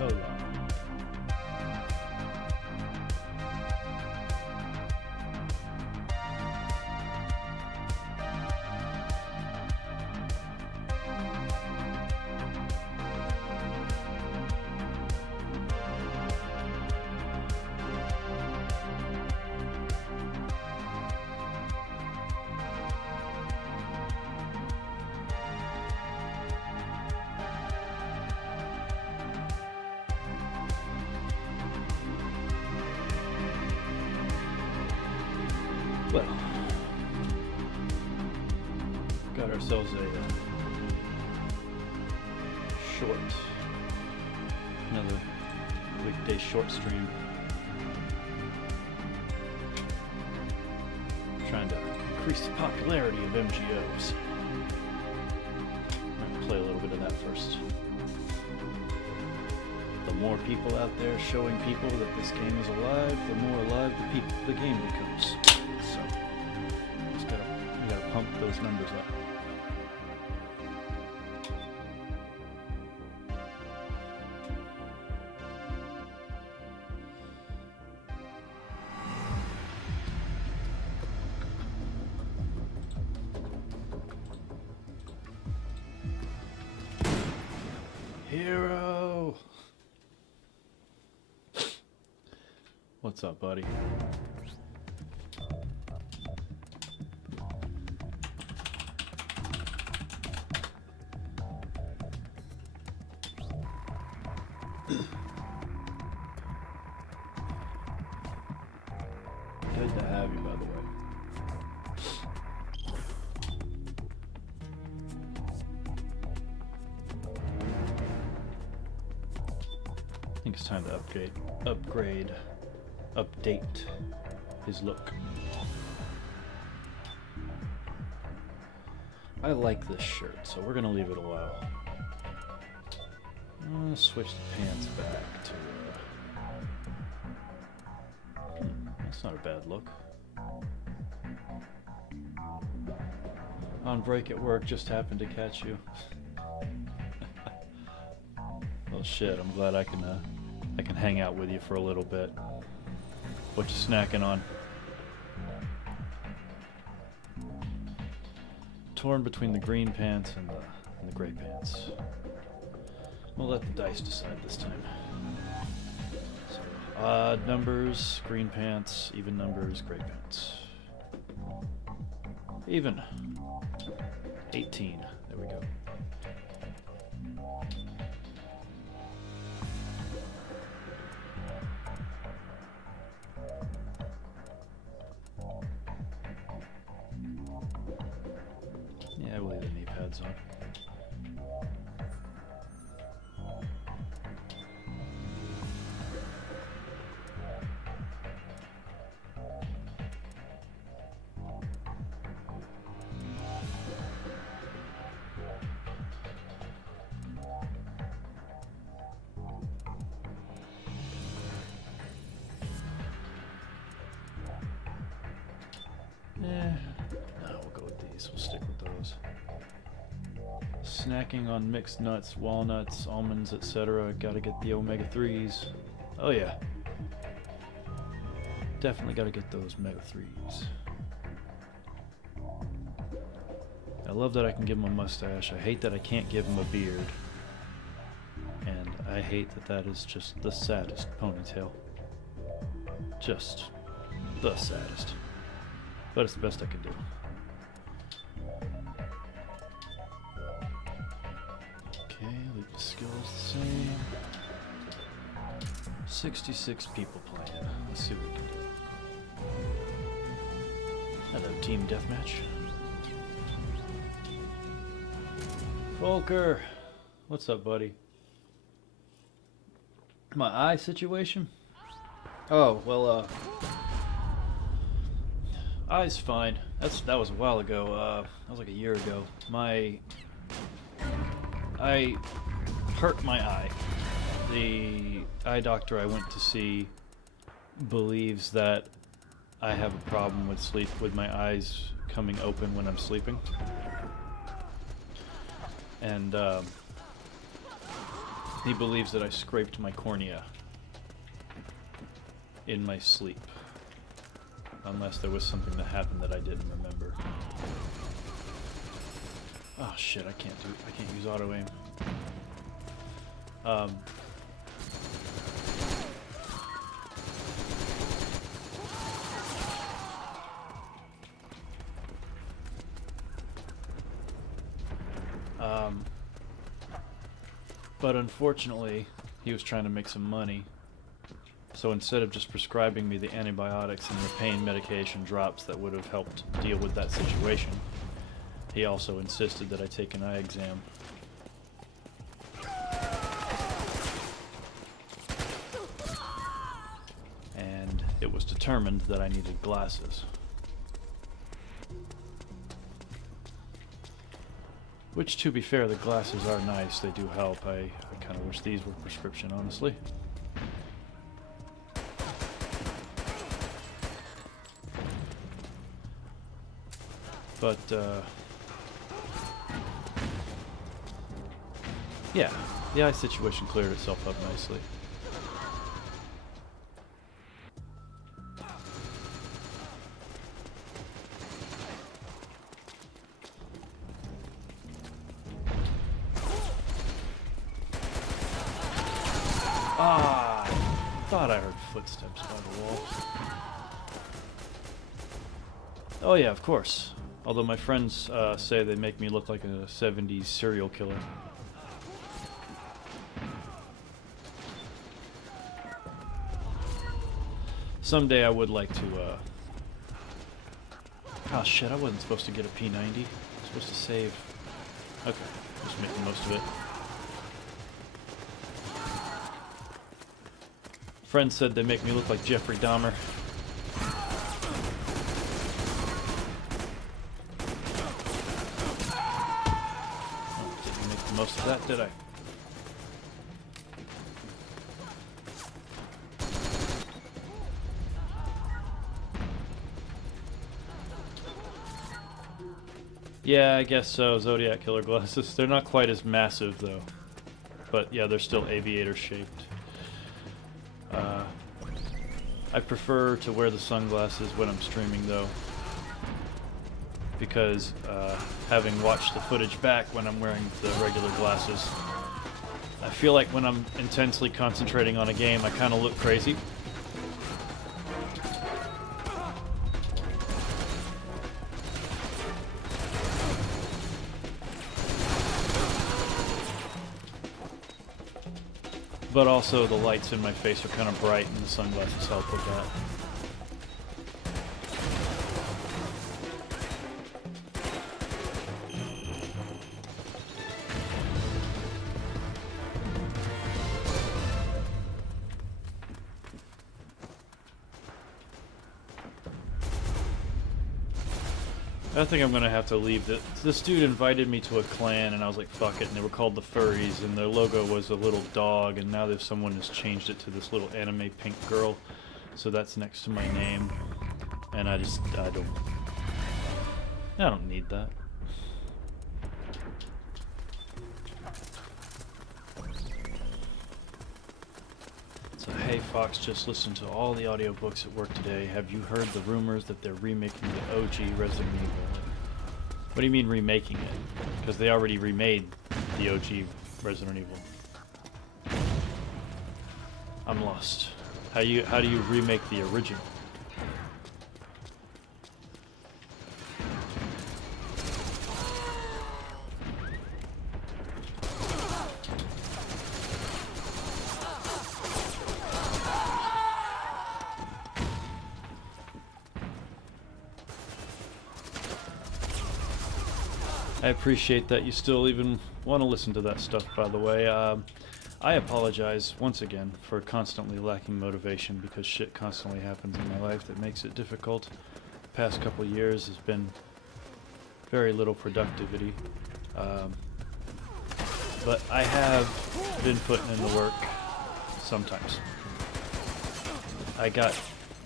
Cola. Well, got ourselves a another weekday short stream. Trying to increase the popularity of MGOs. I'm going to play a little bit of that first. The more people out there showing people that this game is alive, the more alive the game becomes. So, we gotta pump those numbers up. Hero! What's up, buddy? Good to have you, by the way. I think it's time to update his look. I like this shirt, so we're gonna leave it a while. I'm gonna switch the pants back to that's not a bad look. On break at work, just happened to catch you. Well, shit, I'm glad I can hang out with you for a little bit. What you snacking on? Torn between the green pants and the gray pants. We'll let the dice decide this time. So, odd numbers, green pants. Even numbers, gray pants. Even. 18. There we go. Yeah, I believe the knee pads on. We'll stick with those. Snacking on mixed nuts, walnuts, almonds, etc. Gotta get the omega-3s. Oh yeah. Definitely gotta get those omega-3s. I love that I can give him a mustache. I hate that I can't give him a beard. And I hate that that is just the saddest ponytail. Just the saddest. But it's the best I can do. Leave the skills the same. 66 people playing. Let's see what we can do. Hello, team deathmatch. Volker, what's up, buddy? My eye situation? Oh, well, eye's fine. That was a while ago. That was like a year ago. I hurt my eye. The eye doctor I went to see believes that I have a problem with my eyes coming open when I'm sleeping. And He believes that I scraped my cornea in my sleep. Unless there was something that happened that I didn't remember. Oh shit, I can't use auto aim. But unfortunately, he was trying to make some money. So instead of just prescribing me the antibiotics and the pain medication drops that would have helped deal with that situation, he also insisted that I take an eye exam. And it was determined that I needed glasses. Which, to be fair, the glasses are nice, they do help. I kind of wish these were prescription, honestly. But, yeah, the eye situation cleared itself up nicely. Ah, thought I heard footsteps by the wall. Oh yeah, of course. Although my friends say they make me look like a 70s serial killer. Someday I would like to, oh shit, I wasn't supposed to get a P90. I was supposed to save. Okay, just make the most of it. Friends said they make me look like Jeffrey Dahmer. Oh, didn't make the most of that, did I? Yeah, I guess so. Zodiac killer glasses. They're not quite as massive, though. But yeah, they're still aviator-shaped. I prefer to wear the sunglasses when I'm streaming, though. Because having watched the footage back when I'm wearing the regular glasses, I feel like when I'm intensely concentrating on a game, I kind of look crazy. But also the lights in my face are kind of bright and the sunglasses help with that. I think I'm gonna have to leave. This dude invited me to a clan, and I was like, "Fuck it." And they were called the Furries, and their logo was a little dog, and now there's someone has changed it to this little anime pink girl, so that's next to my name. And I don't need that. So hey Fox, just listened to all the audiobooks at work today. Have you heard the rumors that they're remaking the OG Resident Evil? What do you mean remaking it? Because they already remade the OG Resident Evil. I'm lost. How do you remake the original? I appreciate that you still even want to listen to that stuff, by the way. I apologize once again for constantly lacking motivation because shit constantly happens in my life that makes it difficult. The past couple years has been very little productivity. But I have been putting in the work sometimes. I got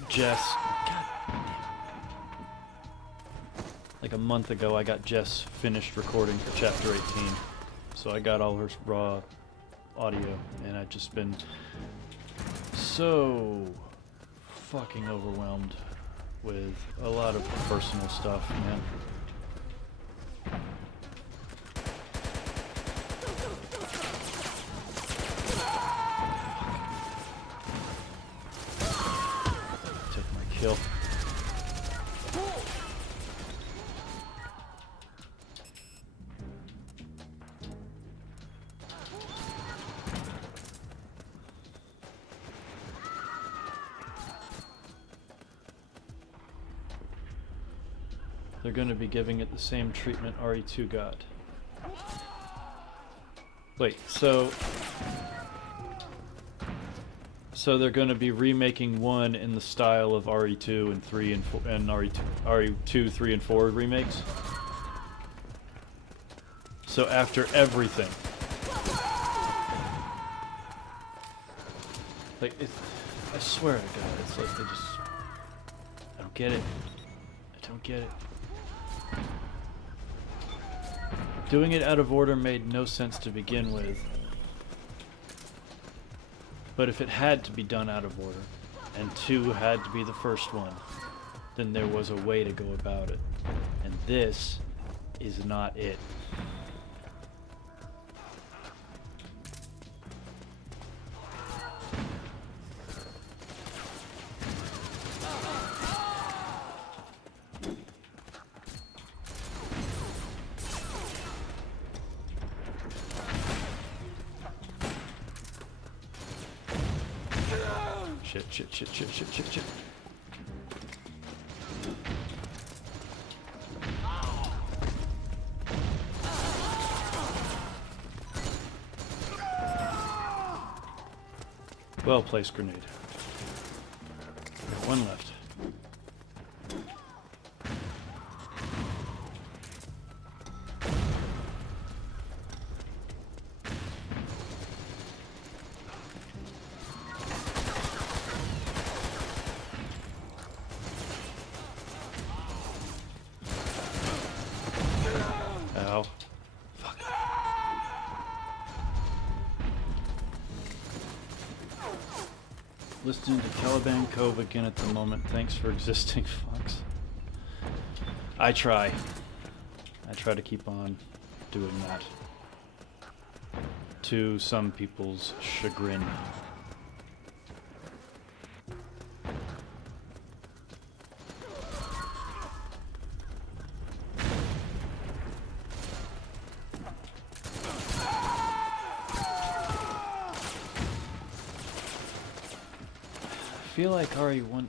Jess... Like a month ago, I got Jess finished recording for Chapter 18. So I got all her raw audio, and I've just been so fucking overwhelmed with a lot of personal stuff, man. Take my kill. They're going to be giving it the same treatment RE2 got. Wait, so they're going to be remaking 1 in the style of RE2 and 3 and 4 and RE2, 3 and 4 remakes. So after everything, like I swear to God, it's like they just, I don't get it. I don't get it. Doing it out of order made no sense to begin with. But if it had to be done out of order, and 2 had to be the first one, then there was a way to go about it. And this is not it. Shit. Well placed grenade. One left. Ow. Fuck. Listening to Caliban Cove again at the moment. Thanks for existing, Fox. I try to keep on doing that. To some people's chagrin. I feel like RE1.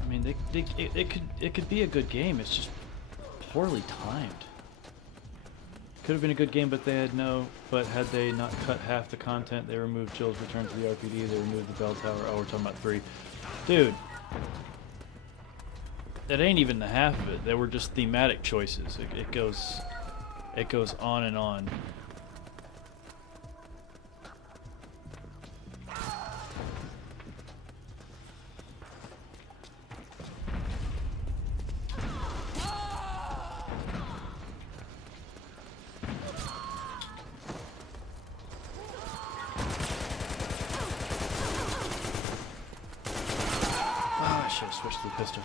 I mean, it could be a good game. It's just poorly timed. Could have been a good game, but had they not cut half the content, they removed Jill's return to the RPD. They removed the bell tower. Oh, we're talking about 3, dude. That ain't even the half of it. They were just thematic choices. It goes on and on. I should have switched to the pistol.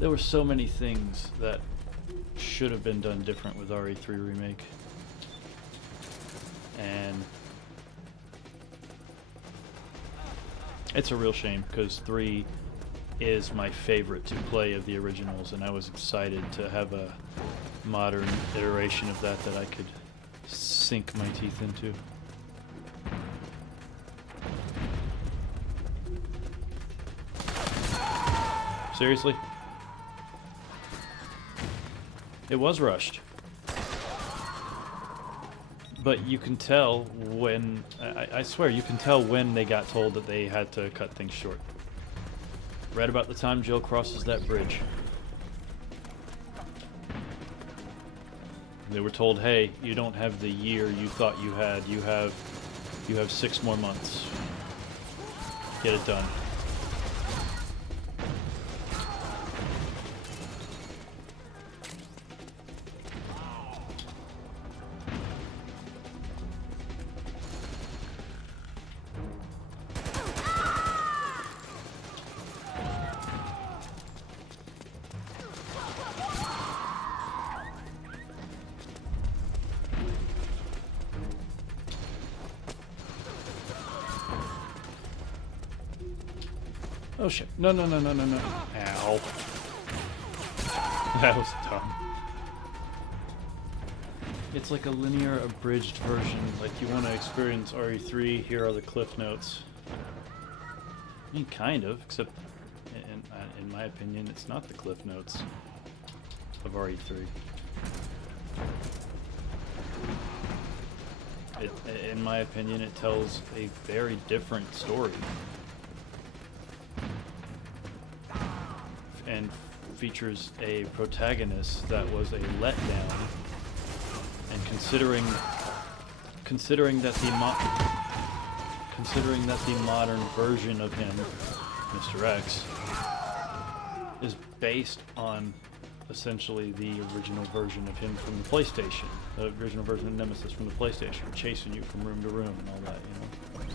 There were so many things that should have been done different with RE3 Remake. And it's a real shame, because 3 is my favorite to play of the originals, and I was excited to have a modern iteration of that I could sink my teeth into. Seriously? It was rushed. But you can tell when... I swear, you can tell when they got told that they had to cut things short. Right about the time Jill crosses that bridge. They were told, hey, you don't have the year you thought you had. You have 6 more months. Get it done. Oh shit. No, no, no, no, no, no. Ow. That was dumb. It's like a linear abridged version. Like, you want to experience RE3, here are the cliff notes. I mean, kind of, except in my opinion, it's not the cliff notes of RE3. In my opinion, it tells a very different story. And features a protagonist that was a letdown. And considering that the modern version of him, Mr. X, is based on essentially the original version of him from the PlayStation, the original version of Nemesis from the PlayStation, chasing you from room to room and all that, you know.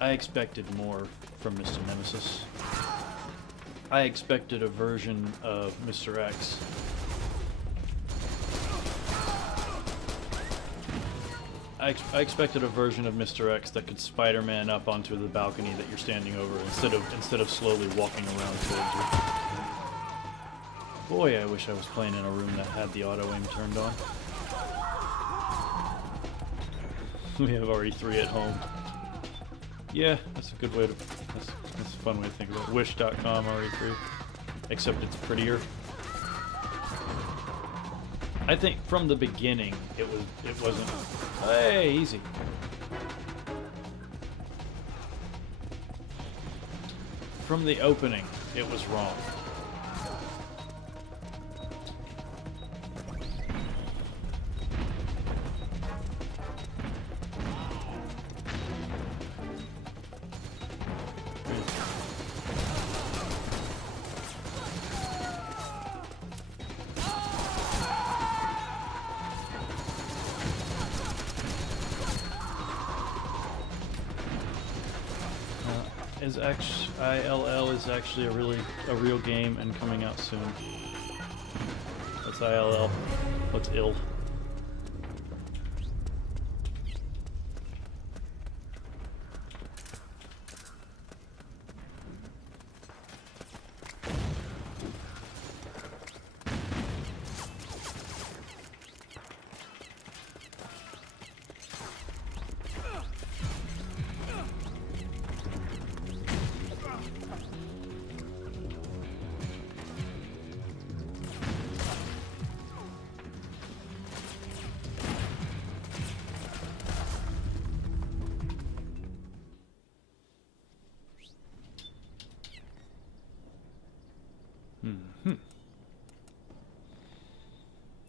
I expected more from Mr. Nemesis. I expected a version of Mr. X I expected a version of Mr. X that could Spider-Man up onto the balcony that you're standing over instead of slowly walking around towards you. Boy, I wish I was playing in a room that had the auto aim turned on. We have RE3 at home. Yeah, that's a good way to. That's a fun way to think about it. Wish.com RE3, except it's prettier. I think from the beginning it wasn't. Hey, easy. From the opening, it was wrong. ILL is actually a real game and coming out soon. That's ILL. What's ill?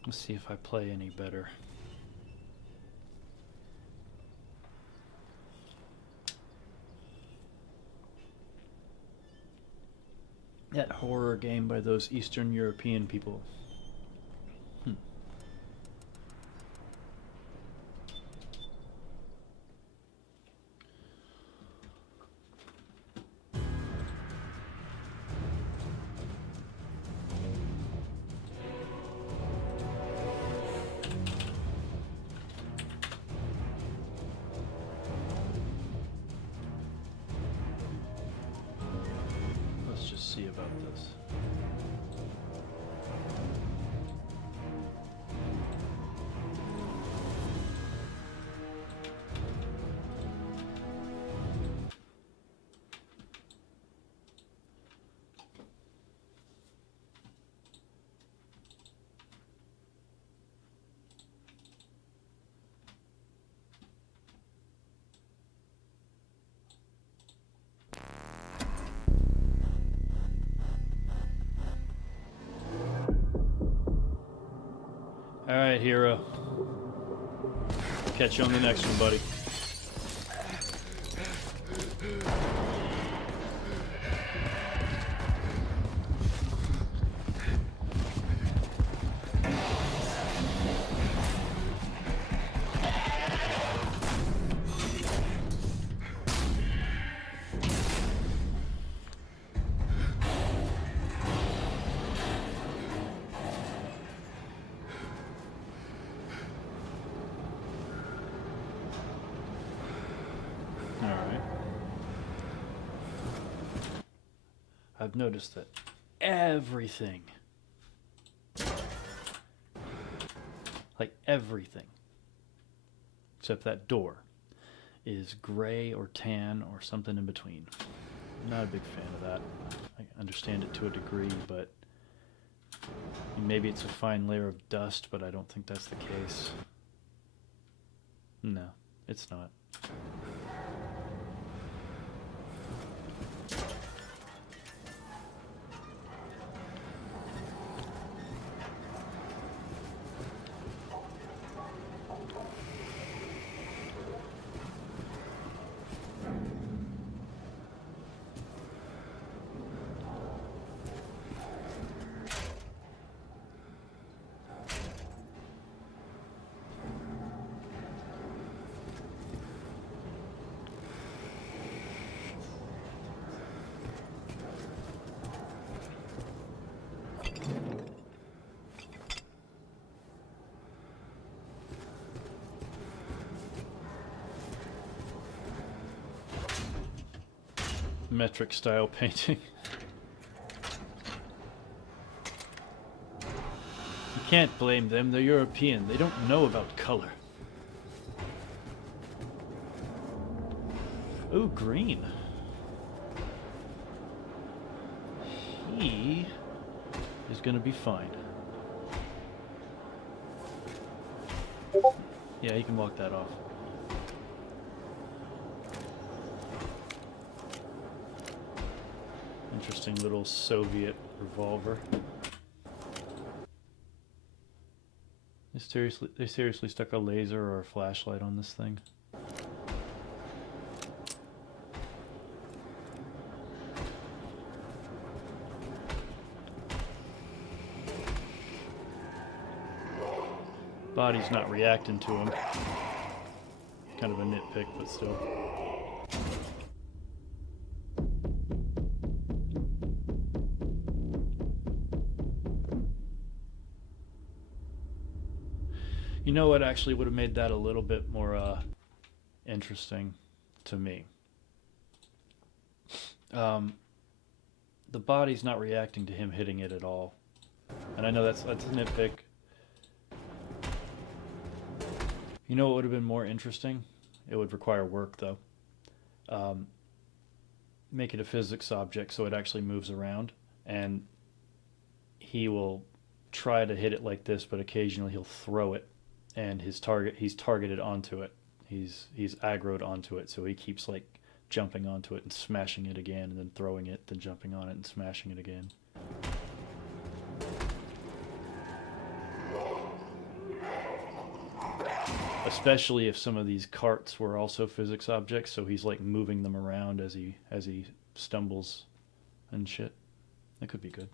Let's see if I play any better. That horror game by those Eastern European people. See about this. Alright, hero. Catch you on the next one, buddy. I've noticed that everything, like everything, except that door, is gray or tan or something in between. I'm not a big fan of that. I understand it to a degree, but maybe it's a fine layer of dust, but I don't think that's the case. No, it's not. Metric style painting. You can't blame them, they're European. They don't know about color. Ooh, green. He is gonna be fine. Yeah, he can walk that off. Interesting little Soviet revolver. They seriously stuck a laser or a flashlight on this thing. Body's not reacting to him. Kind of a nitpick, but still. You know what actually would have made that a little bit more interesting to me? The body's not reacting to him hitting it at all. And I know that's a nitpick. You know what would have been more interesting? It would require work, though. Make it a physics object so it actually moves around, and he will try to hit it like this, but occasionally he'll throw it, and he's targeted onto it. He's aggroed onto it, so he keeps like jumping onto it and smashing it again, and then throwing it, then jumping on it and smashing it again. Especially if some of these carts were also physics objects, so he's like moving them around as he stumbles and shit. That could be good.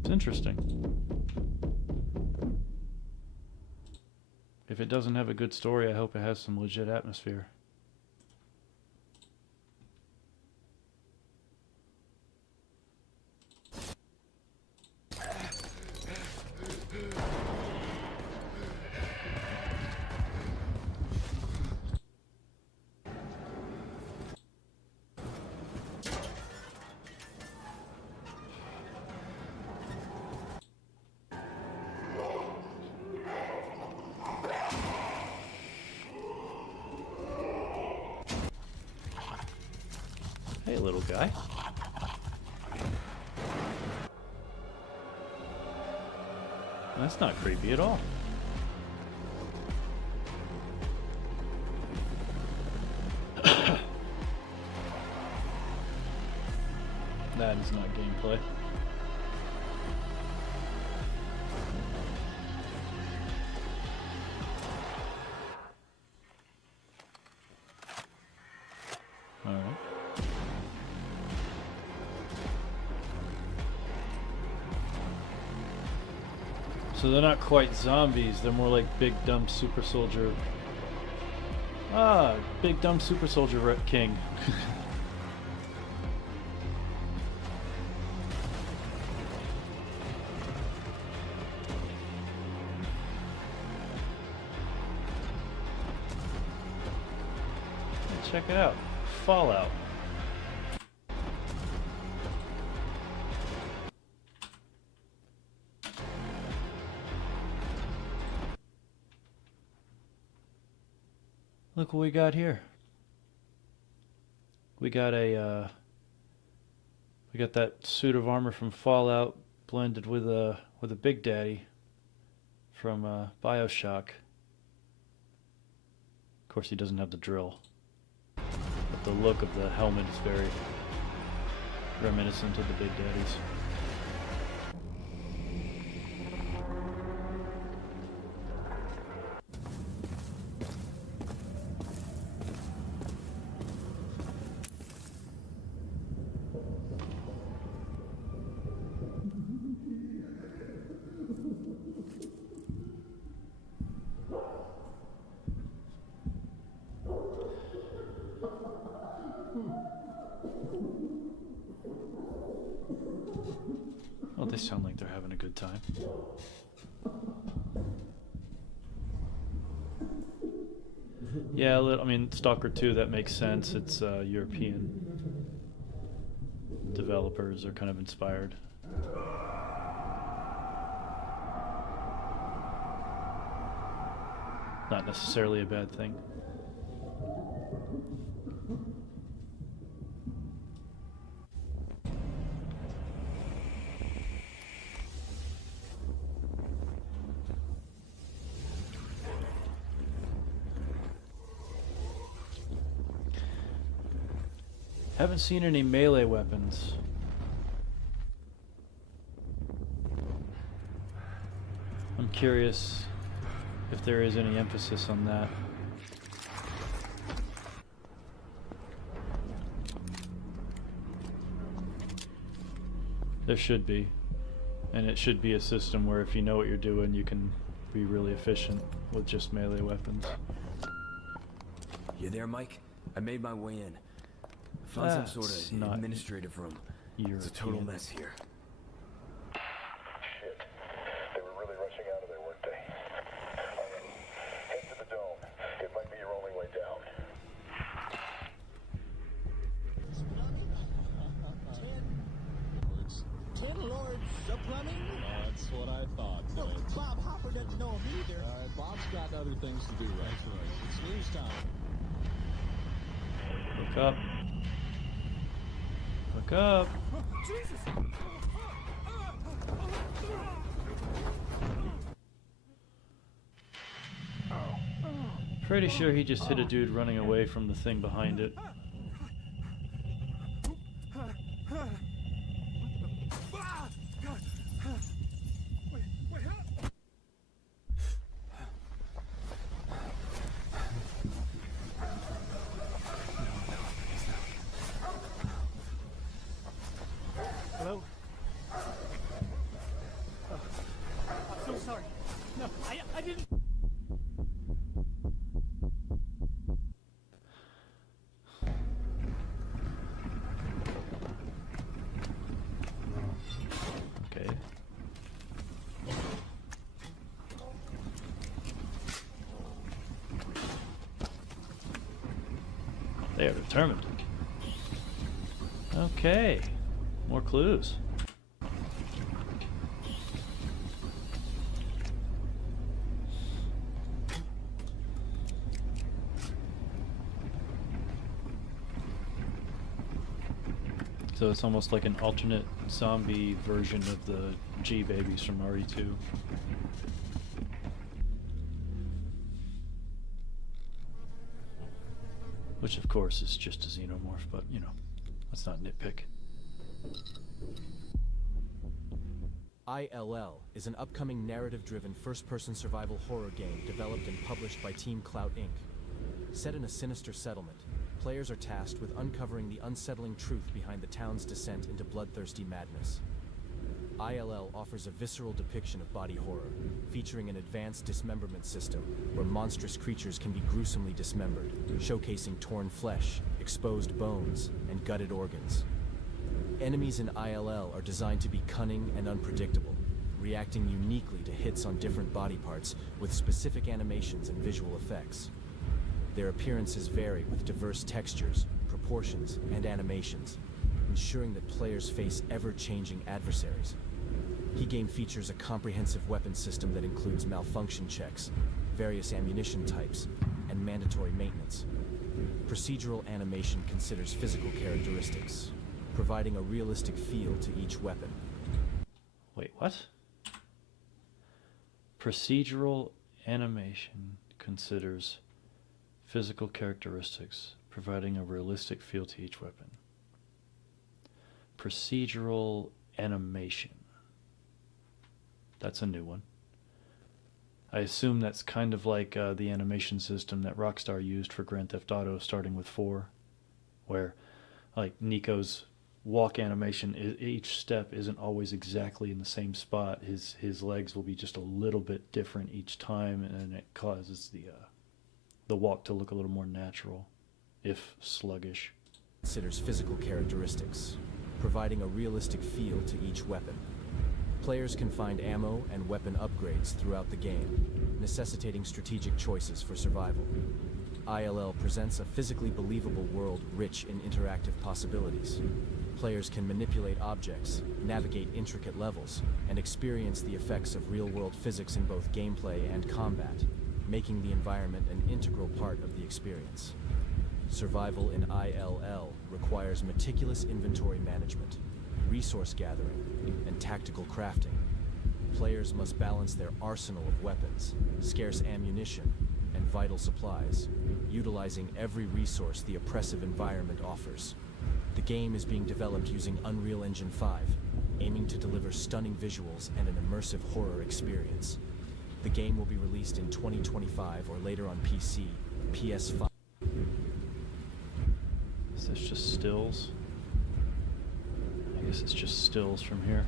It's interesting. If it doesn't have a good story, I hope it has some legit atmosphere. Hey, little guy. That's not creepy at all. That is not gameplay. Alright. So they're not quite zombies, they're more like big dumb super soldier. Ah, big dumb super soldier king. Check it out. Fallout. Look what we got here. We got that suit of armor from Fallout blended with a Big Daddy from BioShock. Of course, he doesn't have the drill, but the look of the helmet is very reminiscent of the Big Daddies. Well, they sound like they're having a good time. Yeah, I mean, Stalker 2, that makes sense. It's European developers are kind of inspired. Not necessarily a bad thing. Haven't seen any melee weapons. I'm curious if there is any emphasis on that. There should be. And it should be a system where if you know what you're doing, you can be really efficient with just melee weapons. You there, Mike? I made my way in. Found some sort of administrative room. It's a total mess here. Shit. They were really rushing out of there, weren't they? Head to the dome. It might be your only way down. Ten lords of plumbing? That's what I thought. No, Bob Hopper doesn't know him either. Bob's got other things to do. That's right. It's news time. Look up. Look up. Jesus! Pretty sure he just hit a dude running away from the thing behind it. Hello? Oh, I'm so sorry. No, I didn't. Okay. They are determined. Okay. More clues. So it's almost like an alternate zombie version of the G-Babies from RE2. Which of course is just a xenomorph, but you know, let's not nitpick. ILL is an upcoming narrative-driven first-person survival horror game developed and published by Team Clout Inc. Set in a sinister settlement, players are tasked with uncovering the unsettling truth behind the town's descent into bloodthirsty madness. ILL offers a visceral depiction of body horror, featuring an advanced dismemberment system where monstrous creatures can be gruesomely dismembered, showcasing torn flesh, exposed bones, and gutted organs. Enemies in ILL are designed to be cunning and unpredictable, reacting uniquely to hits on different body parts with specific animations and visual effects. Their appearances vary with diverse textures, proportions, and animations, ensuring that players face ever-changing adversaries. P-Game features a comprehensive weapon system that includes malfunction checks, various ammunition types, and mandatory maintenance. Procedural animation considers physical characteristics, providing a realistic feel to each weapon. Wait, what? Procedural animation considers physical characteristics, providing a realistic feel to each weapon. Procedural animation. That's a new one. I assume that's kind of like the animation system that Rockstar used for Grand Theft Auto starting with 4, where like Nico's walk animation, each step isn't always exactly in the same spot. His legs will be just a little bit different each time, and it causes the walk to look a little more natural, if sluggish. Considers physical characteristics, providing a realistic feel to each weapon. Players can find ammo and weapon upgrades throughout the game, necessitating strategic choices for survival. ILL presents a physically believable world rich in interactive possibilities. Players can manipulate objects, navigate intricate levels, and experience the effects of real-world physics in both gameplay and combat, making the environment an integral part of the experience. Survival in ILL requires meticulous inventory management, resource gathering, and tactical crafting. Players must balance their arsenal of weapons, scarce ammunition, and vital supplies, utilizing every resource the oppressive environment offers. The game is being developed using Unreal Engine 5, aiming to deliver stunning visuals and an immersive horror experience. The game will be released in 2025 or later on PC, PS5. Is this just stills? I guess it's just stills from here.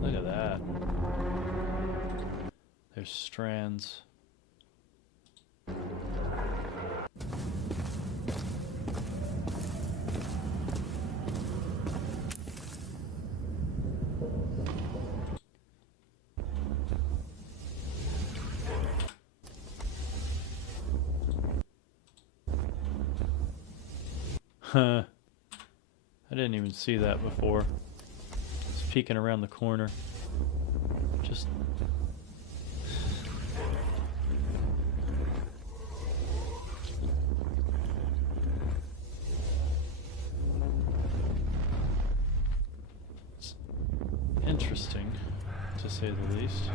Look at that. There's strands. Huh. I didn't even see that before. It's peeking around the corner. Just... It's interesting, to say the least.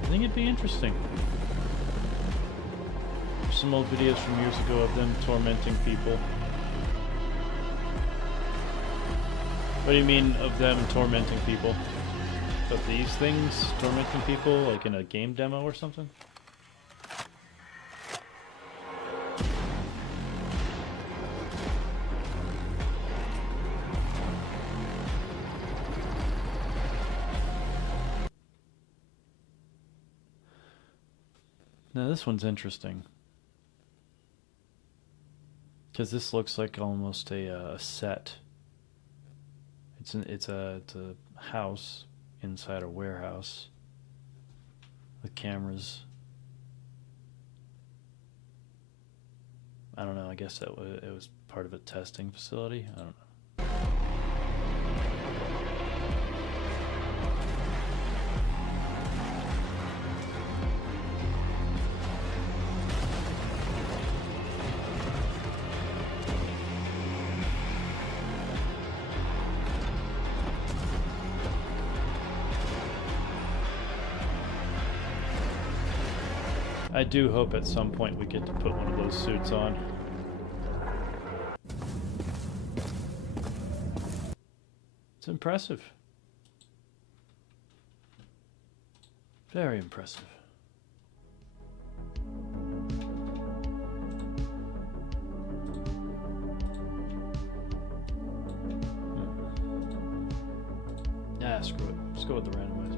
I think it'd be interesting. There's some old videos from years ago of them tormenting people. What do you mean of them tormenting people? Of these things tormenting people, like in a game demo or something? Now this one's interesting, because this looks like almost a set. It's a house inside a warehouse with cameras. I don't know. I guess it was part of a testing facility. I don't know. I do hope at some point we get to put one of those suits on. It's impressive. Very impressive. Nah, screw it. Let's go with the randomizer.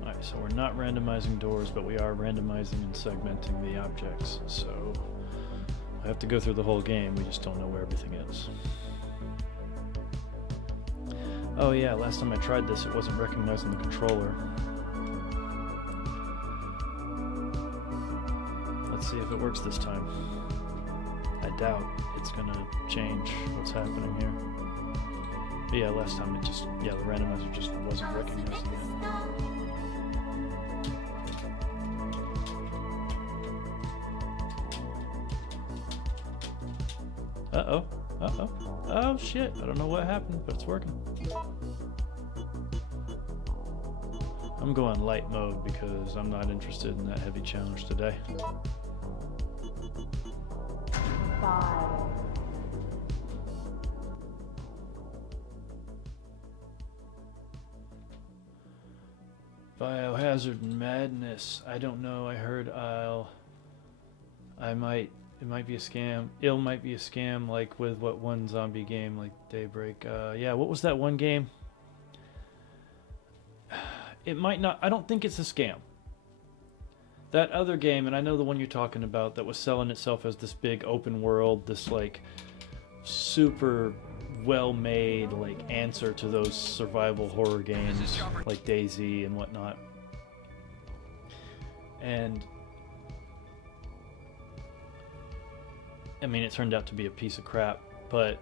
Alright, so we're not randomizing doors, but we are randomizing and segmenting the objects. So I have to go through the whole game, we just don't know where everything is. Oh yeah, last time I tried this, it wasn't recognizing the controller. Let's see if it works this time. I doubt it's gonna change what's happening here. But yeah, last time it just, the randomizer just wasn't recognizing it. Uh-oh. Uh-oh. Oh, shit. I don't know what happened, but it's working. I'm going light mode because I'm not interested in that heavy challenge today. 5. Biohazard madness. I don't know. I heard it might be a scam. It might be a scam, like with what one zombie game, like Daybreak. Yeah, what was that one game? It might not. I don't think it's a scam. That other game, and I know the one you're talking about, that was selling itself as this big open world, this like super well-made like answer to those survival horror games like DayZ and whatnot. And I mean, it turned out to be a piece of crap, but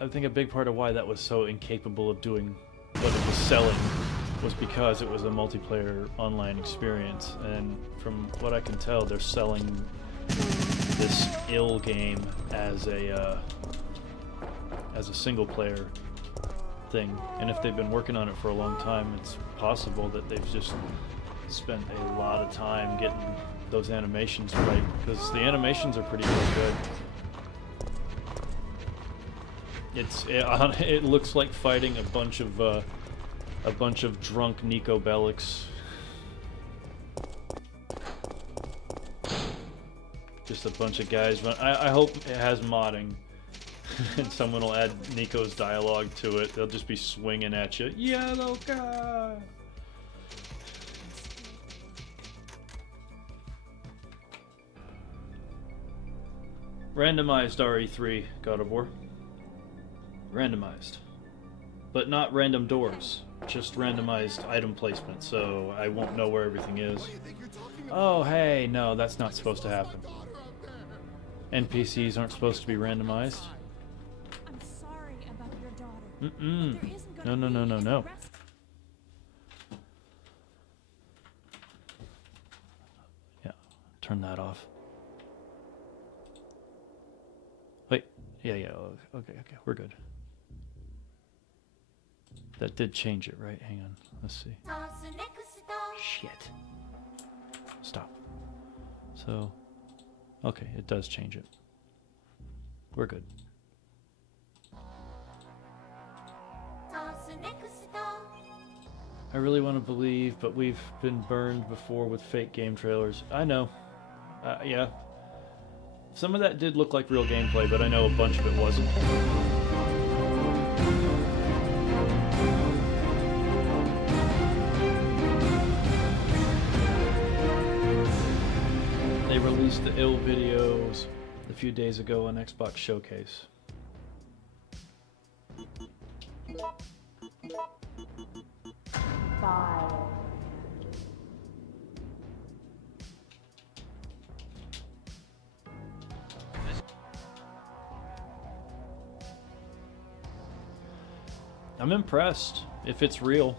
I think a big part of why that was so incapable of doing what it was selling was because it was a multiplayer online experience, and from what I can tell, they're selling this ill game as a single player thing. And if they've been working on it for a long time, it's possible that they've just spent a lot of time getting those animations right, because the animations are pretty good. It looks like fighting a bunch of drunk Nico Bellics. Just a bunch of guys. I hope it has modding, and someone will add Nico's dialogue to it. They'll just be swinging at you. Yellow guy. Randomized RE3 God of War. Randomized. But not random doors. Just randomized item placement, so I won't know where everything is. Oh, hey, no, that's not supposed to happen. NPCs aren't supposed to be randomized. I'm sorry about your daughter. Mm-mm. There isn't gonna No, no, no, no, no. Yeah, turn that off. Wait, yeah, okay, we're good. That did change it, right? Hang on, let's see. Shit. Stop. So, okay, it does change it. We're good. I really want to believe, but we've been burned before with fake game trailers. I know. Yeah. Some of that did look like real gameplay, but I know a bunch of it wasn't. They released the ill videos a few days ago on Xbox Showcase. I'm impressed, if it's real.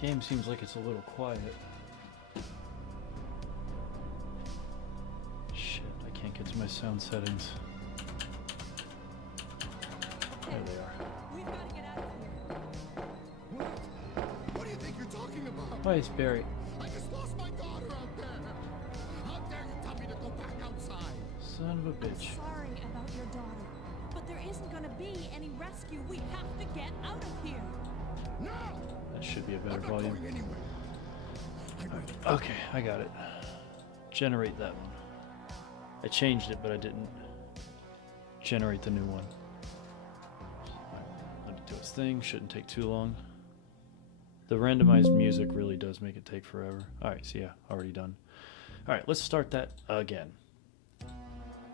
Game seems like it's a little quiet. Shit, I can't get to my sound settings. There they are. We've got to get out of here. What do you think you're talking about? Why is Barry? I just lost my daughter out there. How dare you tell me to go back outside? Son of a bitch. Sorry about your daughter, but there isn't going to be any rescue. We have to get out of here. No! That should be a better I'm not volume. going anywhere. Okay, I got it. Generate that one. I changed it, but I didn't generate the new one. Let it do its thing. Shouldn't take too long. The randomized music really does make it take forever. Alright, so yeah, already done. Alright, let's start that again.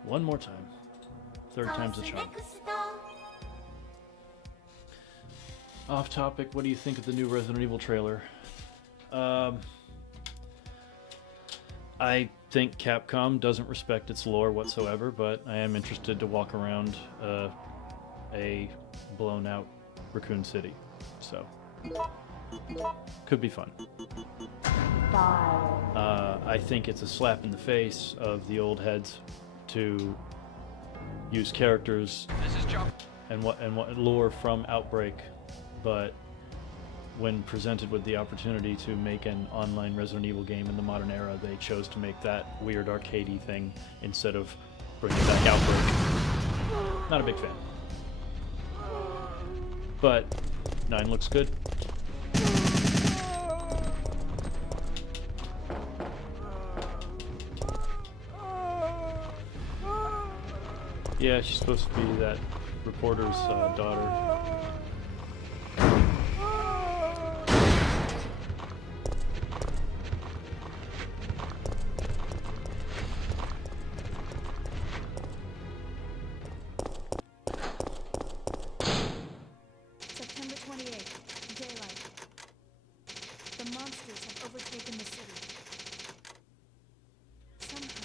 One more time. Third time's the charm. Off topic, what do you think of the new Resident Evil trailer? I think Capcom doesn't respect its lore whatsoever, but I am interested to walk around a blown out Raccoon City. So, could be fun. 5. I think it's a slap in the face of the old heads to use characters and what lore from Outbreak, but when presented with the opportunity to make an online Resident Evil game in the modern era, they chose to make that weird arcadey thing instead of bringing back Outbreak. Not a big fan. But 9 looks good. Yeah, she's supposed to be that reporter's daughter. September 28th, daylight. The monsters have overtaken the city. Somehow.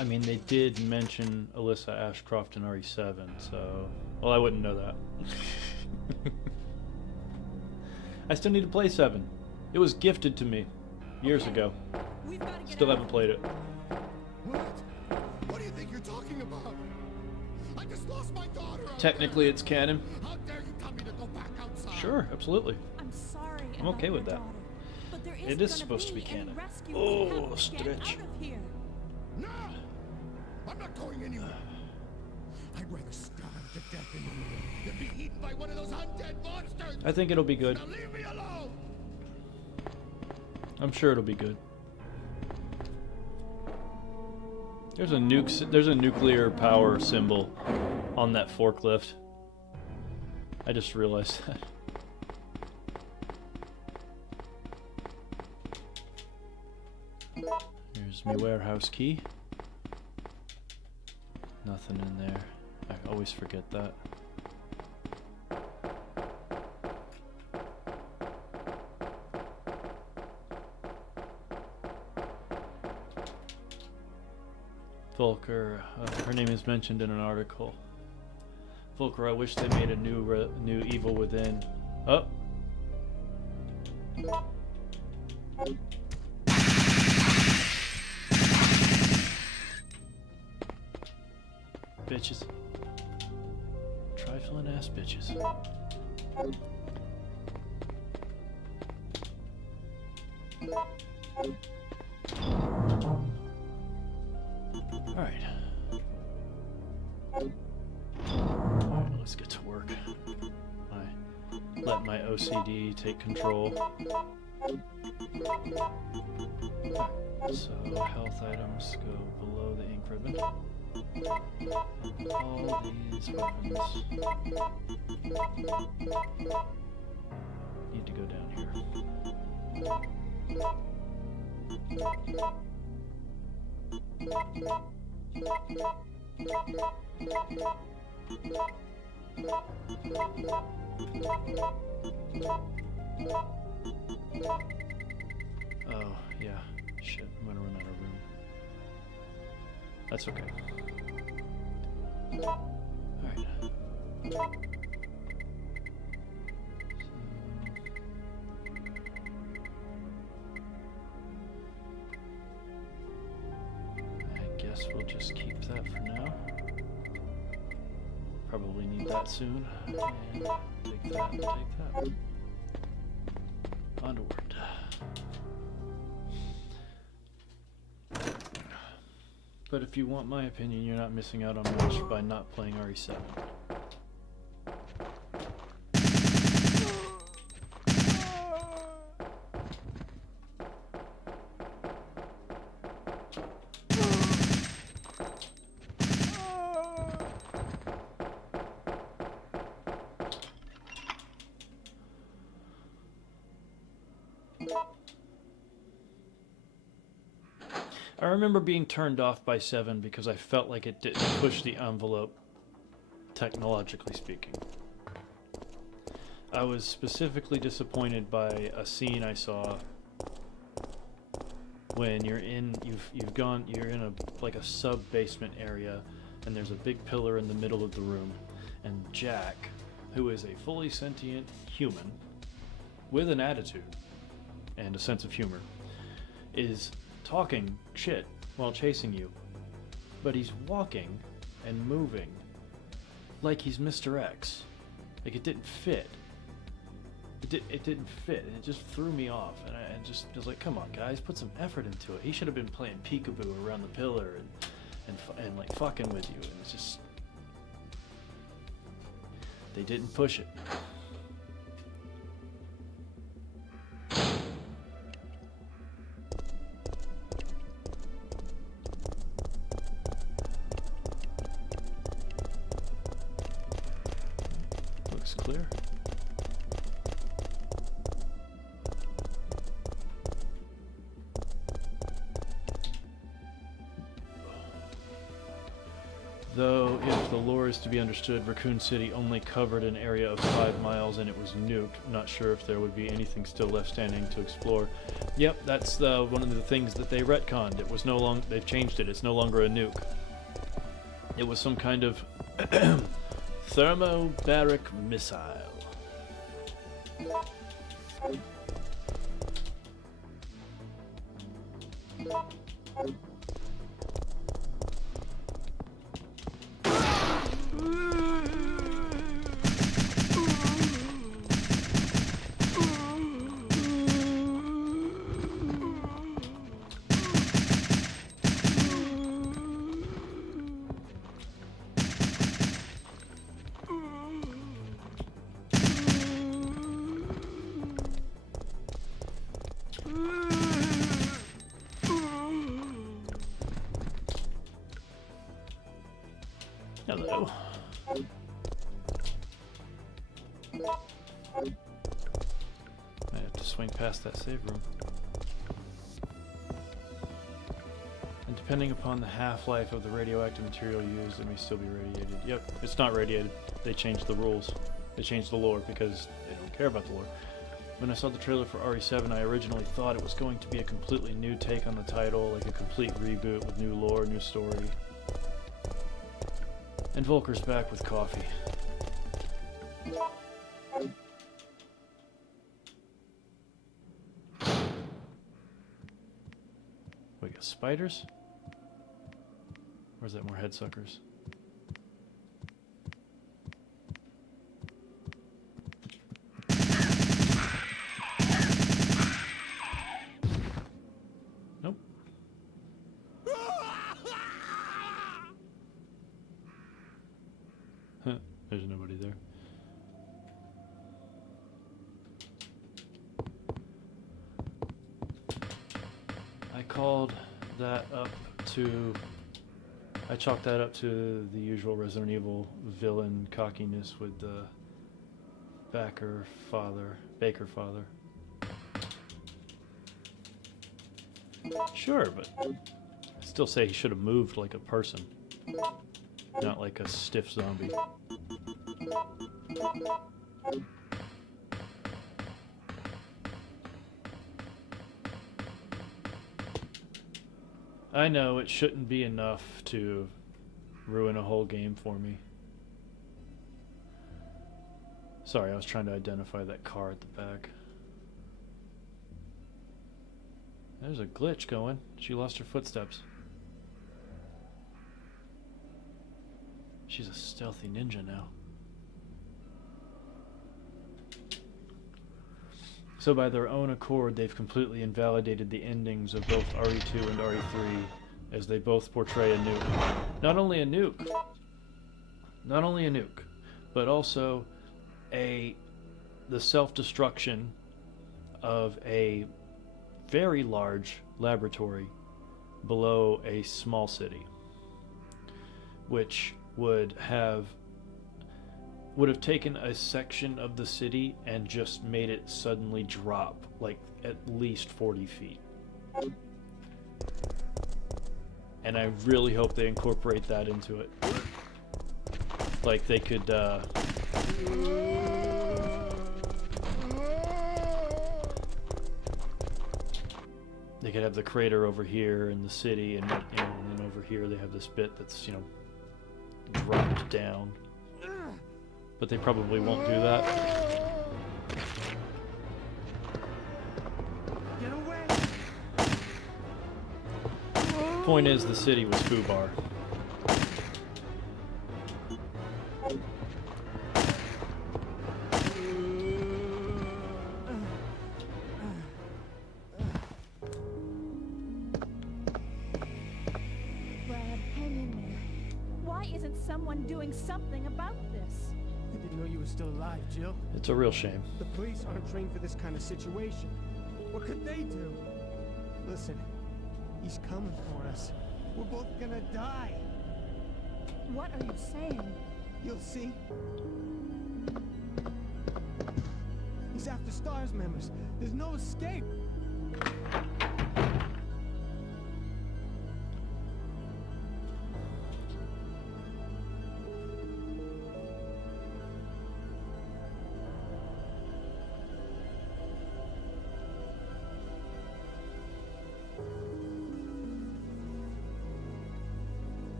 I mean, they did mention Alyssa Ashcroft in RE7, so... Well, I wouldn't know that. I still need to play 7. It was gifted to me years ago. We've got to get Still out haven't played it. What? What do you think you're talking about? I just lost my daughter out Technically, it's canon. there. How dare you tell me to go back outside? Sure, absolutely. I'm sorry. I'm okay about with your that. daughter, but there It isn't is gonna supposed to be any canon. rescue. Oh, We have to get stretch. out of here. No! I'm not going anywhere. I'd rather starve to death than be eaten by one of those undead monsters. I think it'll be good. Now leave me alone. I'm sure it'll be good. There's a nuclear power symbol on that forklift. I just realized that. Here's my warehouse key. Nothing in there. I always forget that. Volker, her name is mentioned in an article. Volker, I wish they made a new Evil Within. Oh. Bitches. Trifling ass bitches. Alright. Alright, let's get to work. Let my OCD take control. So, health items go below the ink ribbon. All these weapons need to go down here. Oh, yeah. Shit, I'm gonna run out of room. That's okay. Alright. So guess we'll just keep that for now. Probably need that soon. And take that and take that. Onward. But if you want my opinion, you're not missing out on much by not playing RE7. I remember being turned off by 7 because I felt like it didn't push the envelope, technologically speaking. I was specifically disappointed by a scene I saw when you're in like a sub-basement area, and there's a big pillar in the middle of the room, and Jack, who is a fully sentient human with an attitude and a sense of humor, is talking shit while chasing you, but he's walking and moving like he's Mr. X. Like it didn't fit. It didn't fit, and it just threw me off. And I just was like, "Come on, guys, put some effort into it." He should have been playing peekaboo around the pillar and like fucking with you. And it's just they didn't push it. Looks clear. Though, if the lore is to be understood, Raccoon City only covered an area of 5 miles and it was nuked. Not sure if there would be anything still left standing to explore. Yep, that's one of the things that they retconned. It was no longer, they've changed it. It's no longer a nuke. It was some kind of thermobaric missile. Hello. I have to swing past that save room. And depending upon the half-life of the radioactive material used, it may still be radiated. Yep, it's not radiated. They changed the rules. They changed the lore because they don't care about the lore. When I saw the trailer for RE7, I originally thought it was going to be a completely new take on the title, like a complete reboot with new lore, new story. And Volker's back with coffee. We got spiders? Or is that more head suckers? Nope. There's nobody there. I called that up to... I chalked that up to the usual Resident Evil villain cockiness with the Baker father. Sure, but I still say he should have moved like a person, not like a stiff zombie. I know it shouldn't be enough to ruin a whole game for me. Sorry, I was trying to identify that car at the back. There's a glitch going. She lost her footsteps. She's a stealthy ninja now. So by their own accord, they've completely invalidated the endings of both RE2 and RE3, as they both portray a nuke. Not only a nuke, but also the self-destruction of a very large laboratory below a small city, which would have taken a section of the city and just made it suddenly drop like at least 40 feet. And I really hope they incorporate that into it. Like they could have the crater over here in the city, and then over here they have this bit that's, you know, dropped down. But they probably won't do that. Get away! Point is, the city was foobar. Brad, hang in there. Why isn't someone doing something about this? I didn't know you were still alive, Jill. It's a real shame. The police aren't trained for this kind of situation. What could they do? Listen, he's coming for us. We're both gonna die. What are you saying? You'll see. He's after STARS members. There's no escape.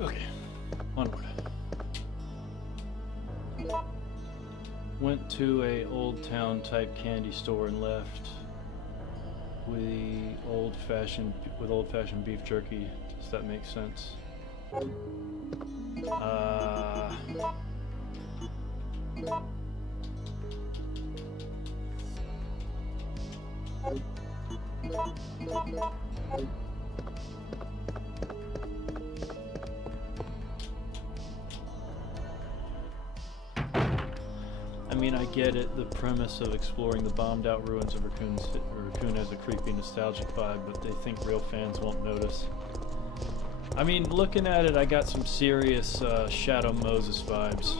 Okay, onward. Went to a old town type candy store and left with old fashioned beef jerky. Does that make sense? I mean, I get it, the premise of exploring the bombed out ruins of Raccoon has a creepy nostalgic vibe, but they think real fans won't notice. I mean, looking at it, I got some serious Shadow Moses vibes.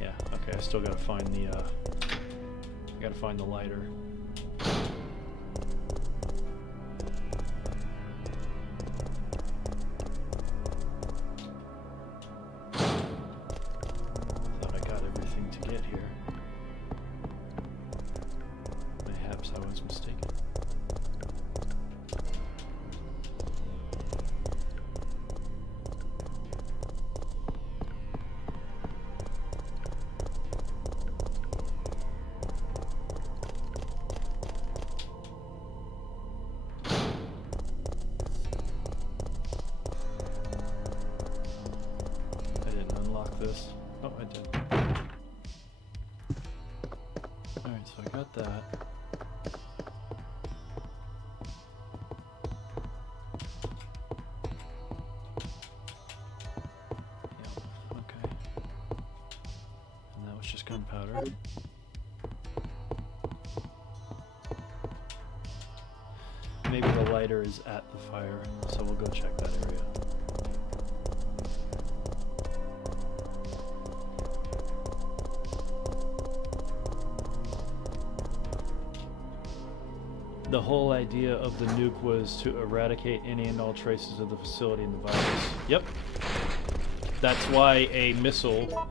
Yeah, okay, I still gotta find the lighter. Thought I got everything to get here. Perhaps I was mistaken. This. Oh, I did. Alright, so I got that. Yep, okay. And that was just gunpowder. Maybe the lighter is at the fire, so we'll go check that area. The whole idea of the nuke was to eradicate any and all traces of the facility and the virus. Yep. That's why a missile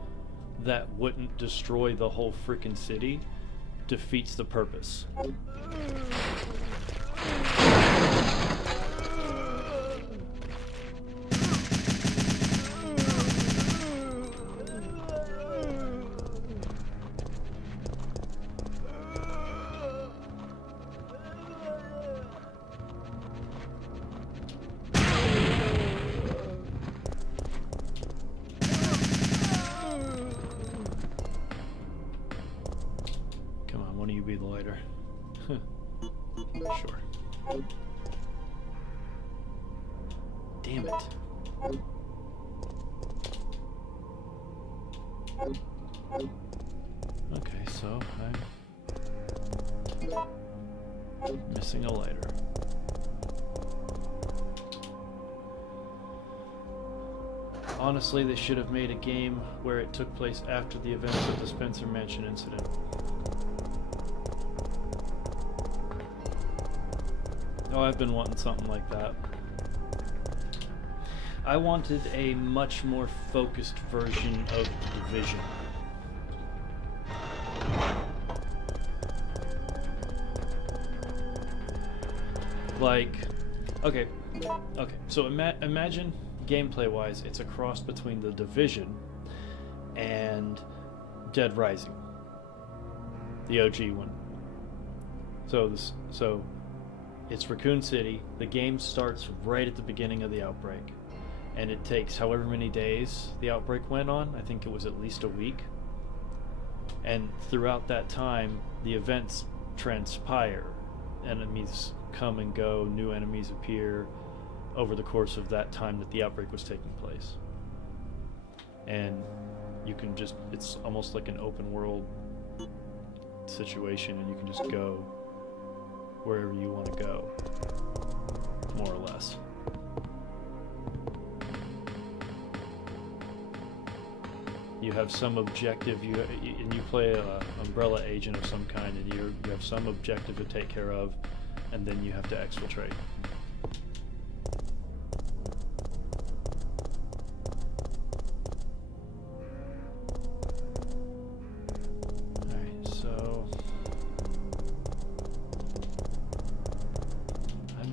that wouldn't destroy the whole freaking city defeats the purpose. Be the lighter. Sure. Damn it. Okay, so I'm missing a lighter. Honestly, they should have made a game where it took place after the events of the Spencer Mansion incident. Oh, I've been wanting something like that. I wanted a much more focused version of The Division. Like, okay, so imagine, gameplay-wise, it's a cross between The Division and Dead Rising, the OG one. So it's Raccoon City. The game starts right at the beginning of the outbreak, and it takes however many days the outbreak went on. I think it was at least a week. And throughout that time, the events transpire. Enemies come and go, new enemies appear over the course of that time that the outbreak was taking place. And you can just, it's almost like an open world situation, and you can just go wherever you want to go, more or less. You have some objective, and you play an umbrella agent of some kind, and you have some objective to take care of, and then you have to exfiltrate.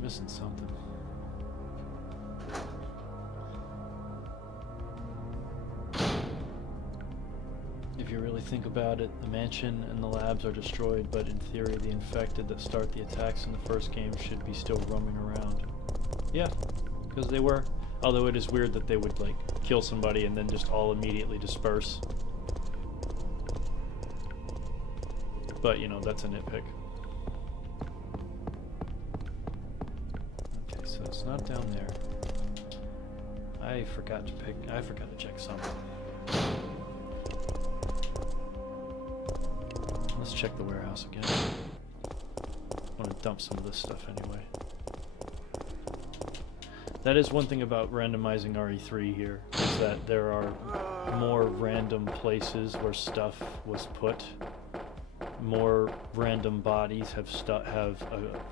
Missing something. If you really think about it, the mansion and the labs are destroyed, but in theory the infected that start the attacks in the first game should be still roaming around. Yeah, because they were. Although it is weird that they would like kill somebody and then just all immediately disperse. But you know, that's a nitpick. So it's not down there. I forgot to check something. Let's check the warehouse again. I want to dump some of this stuff anyway. That is one thing about randomizing RE3 here, is that there are more random places where stuff was put. More random bodies have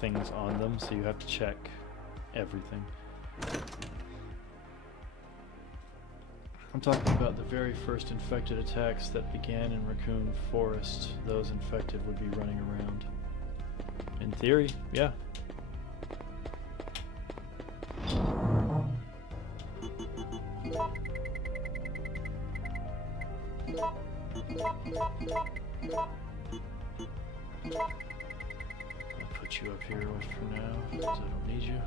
things on them, so you have to check everything. I'm talking about the very first infected attacks that began in Raccoon Forest. Those infected would be running around. In theory, yeah. I'll put you up here for now, because I don't need you.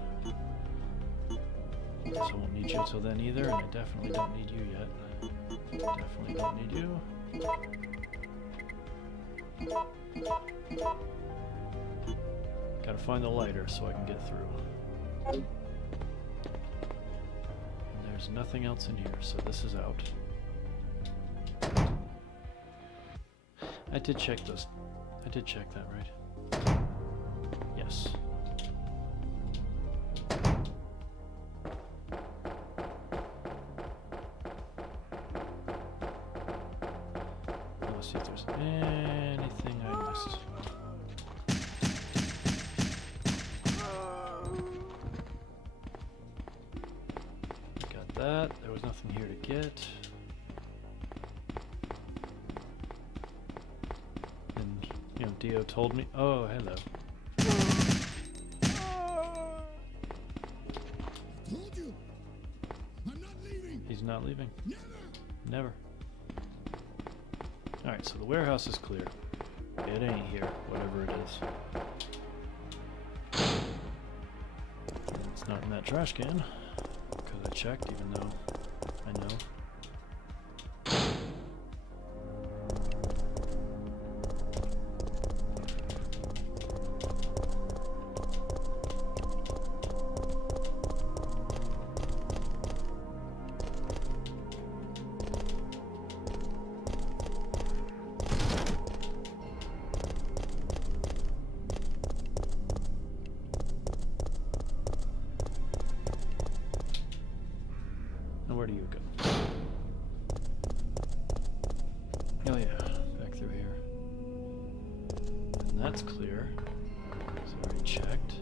So I won't need you till then either, and I definitely don't need you yet. Definitely don't need you. Gotta find the lighter so I can get through. And there's nothing else in here, so this is out. I did check those. I did check that, right? Yes. Let's see if there's anything I missed. that. There was nothing here to get. And, you know, Dio told me. Oh, hello. Told you. I'm not leaving. He's not leaving. Never. Never. Alright, so the warehouse is clear. It ain't here, whatever it is. It's not in that trash can, because I checked, even though I know. Where do you go? Oh yeah, back through here. And that's clear. So I already checked.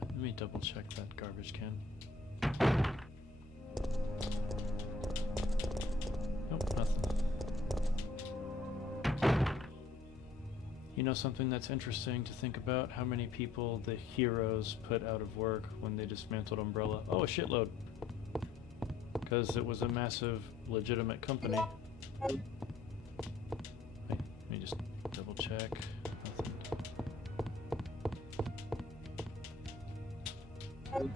Let me double check that garbage can. Nope, nothing. You know something that's interesting to think about? How many people the heroes put out of work when they dismantled Umbrella? Oh, a shitload. Because it was a massive, legitimate company. Wait, let me just double check. Nothing.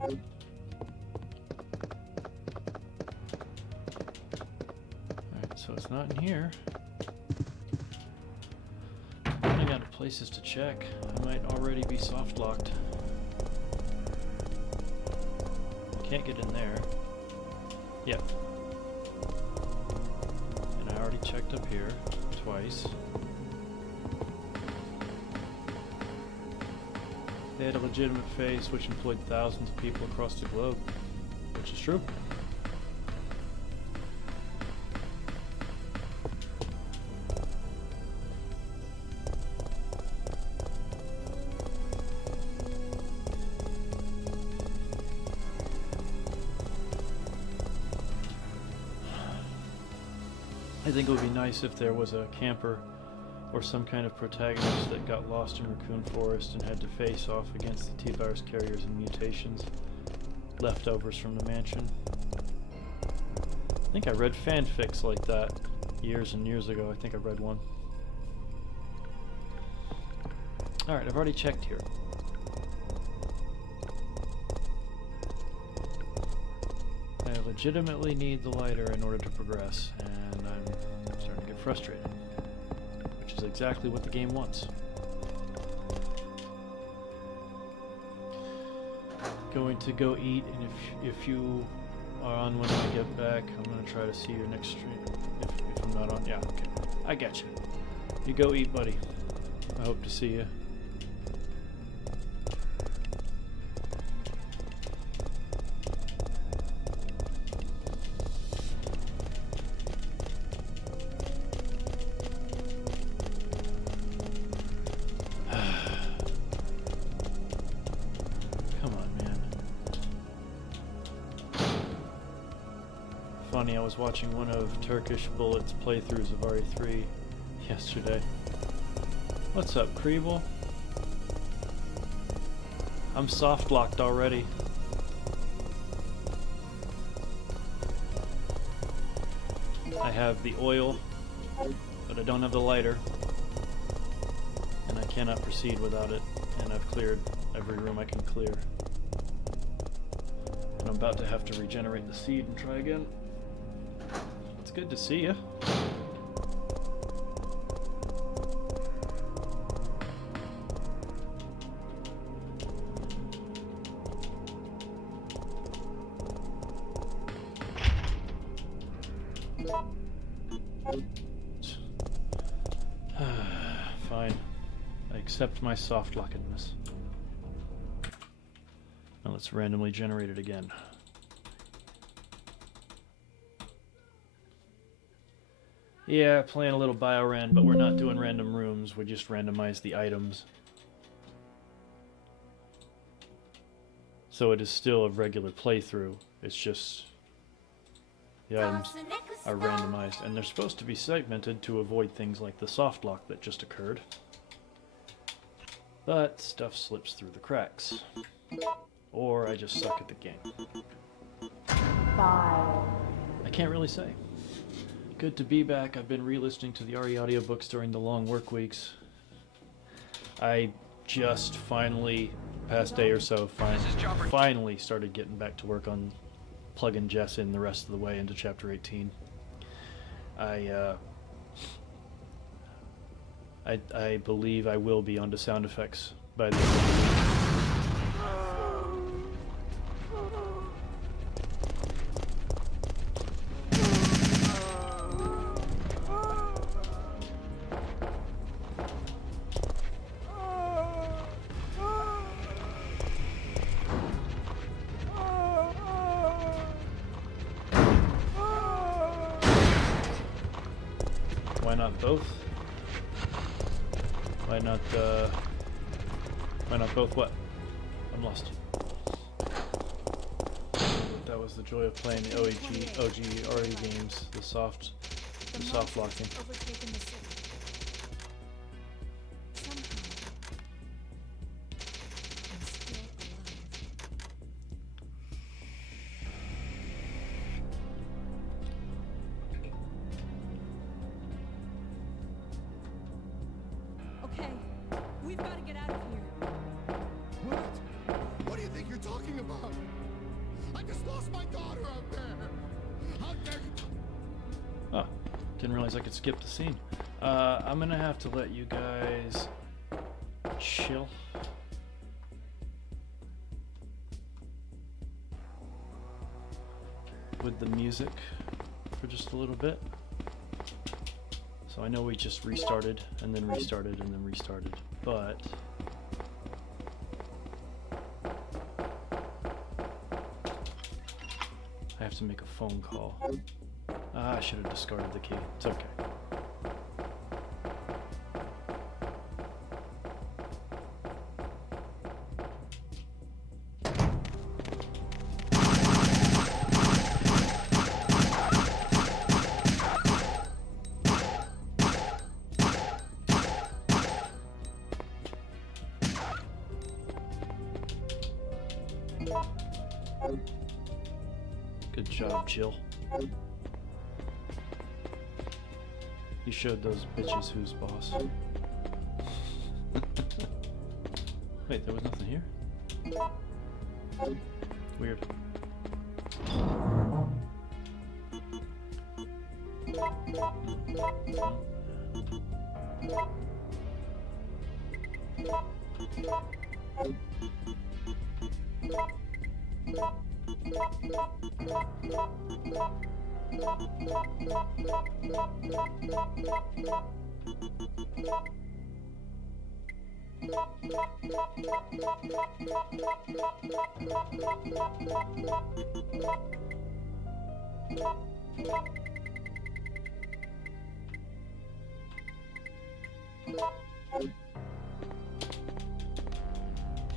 Alright, so it's not in here. Running out of places to check. I might already be soft locked. Can't get in there. Yep. And I already checked up here twice. They had a legitimate face which employed thousands of people across the globe, which is true. I think it would be nice if there was a camper or some kind of protagonist that got lost in Raccoon Forest and had to face off against the T-virus carriers and mutations, leftovers from the mansion. I think I read fanfics like that years and years ago. I think I read one. Alright, I've already checked here. I legitimately need the lighter in order to progress, and I'm starting to get frustrated. Which is exactly what the game wants. Going to go eat, and if you are on when I get back, I'm going to try to see your next stream. If I'm not on, yeah, okay. I got you. You go eat, buddy. I hope to see you. Funny, I was watching one of Turkish Bullet's playthroughs of RE3 yesterday. What's up, Kreeble? I'm soft locked already. I have the oil, but I don't have the lighter. And I cannot proceed without it. And I've cleared every room I can clear. And I'm about to have to regenerate the seed and try again. It's good to see you. Fine. I accept my soft-lockedness. Now let's randomly generate it again. Yeah, playing a little Bioran, but we're not doing random rooms. We just randomize the items. So it is still a regular playthrough. It's just the items are randomized, and they're supposed to be segmented to avoid things like the soft lock that just occurred. But stuff slips through the cracks. Or I just suck at the game. I can't really say. Good to be back. I've been re-listening to the RE audiobooks during the long work weeks. I just finally, past day or so, finally started getting back to work on plugging Jess in the rest of the way into Chapter 18. I believe I will be onto sound effects by the end of the week. Why not both? Why not both what? I'm lost. That was the joy of playing the OG RE games, the soft locking. Overtaken the city. Somehow, I'm still alive. Okay, we've got to get out of here. What? What do you think you're talking about? I just lost my daughter out there. How dare you? Oh, didn't realize I could skip the scene. I'm gonna have to let you guys chill. With the music for just a little bit. So I know we just restarted and then restarted and then restarted, but I have to make a phone call. I should have discarded the key. It's okay. Good job, Jill. You showed those bitches who's boss. Wait, there was nothing here? Weird.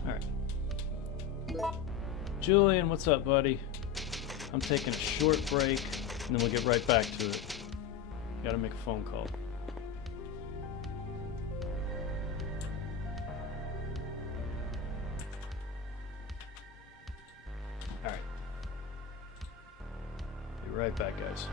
Alright. Julian, what's up, buddy? I'm taking a short break, and then we'll get right back to it. Gotta make a phone call. Alright. Be right back, guys.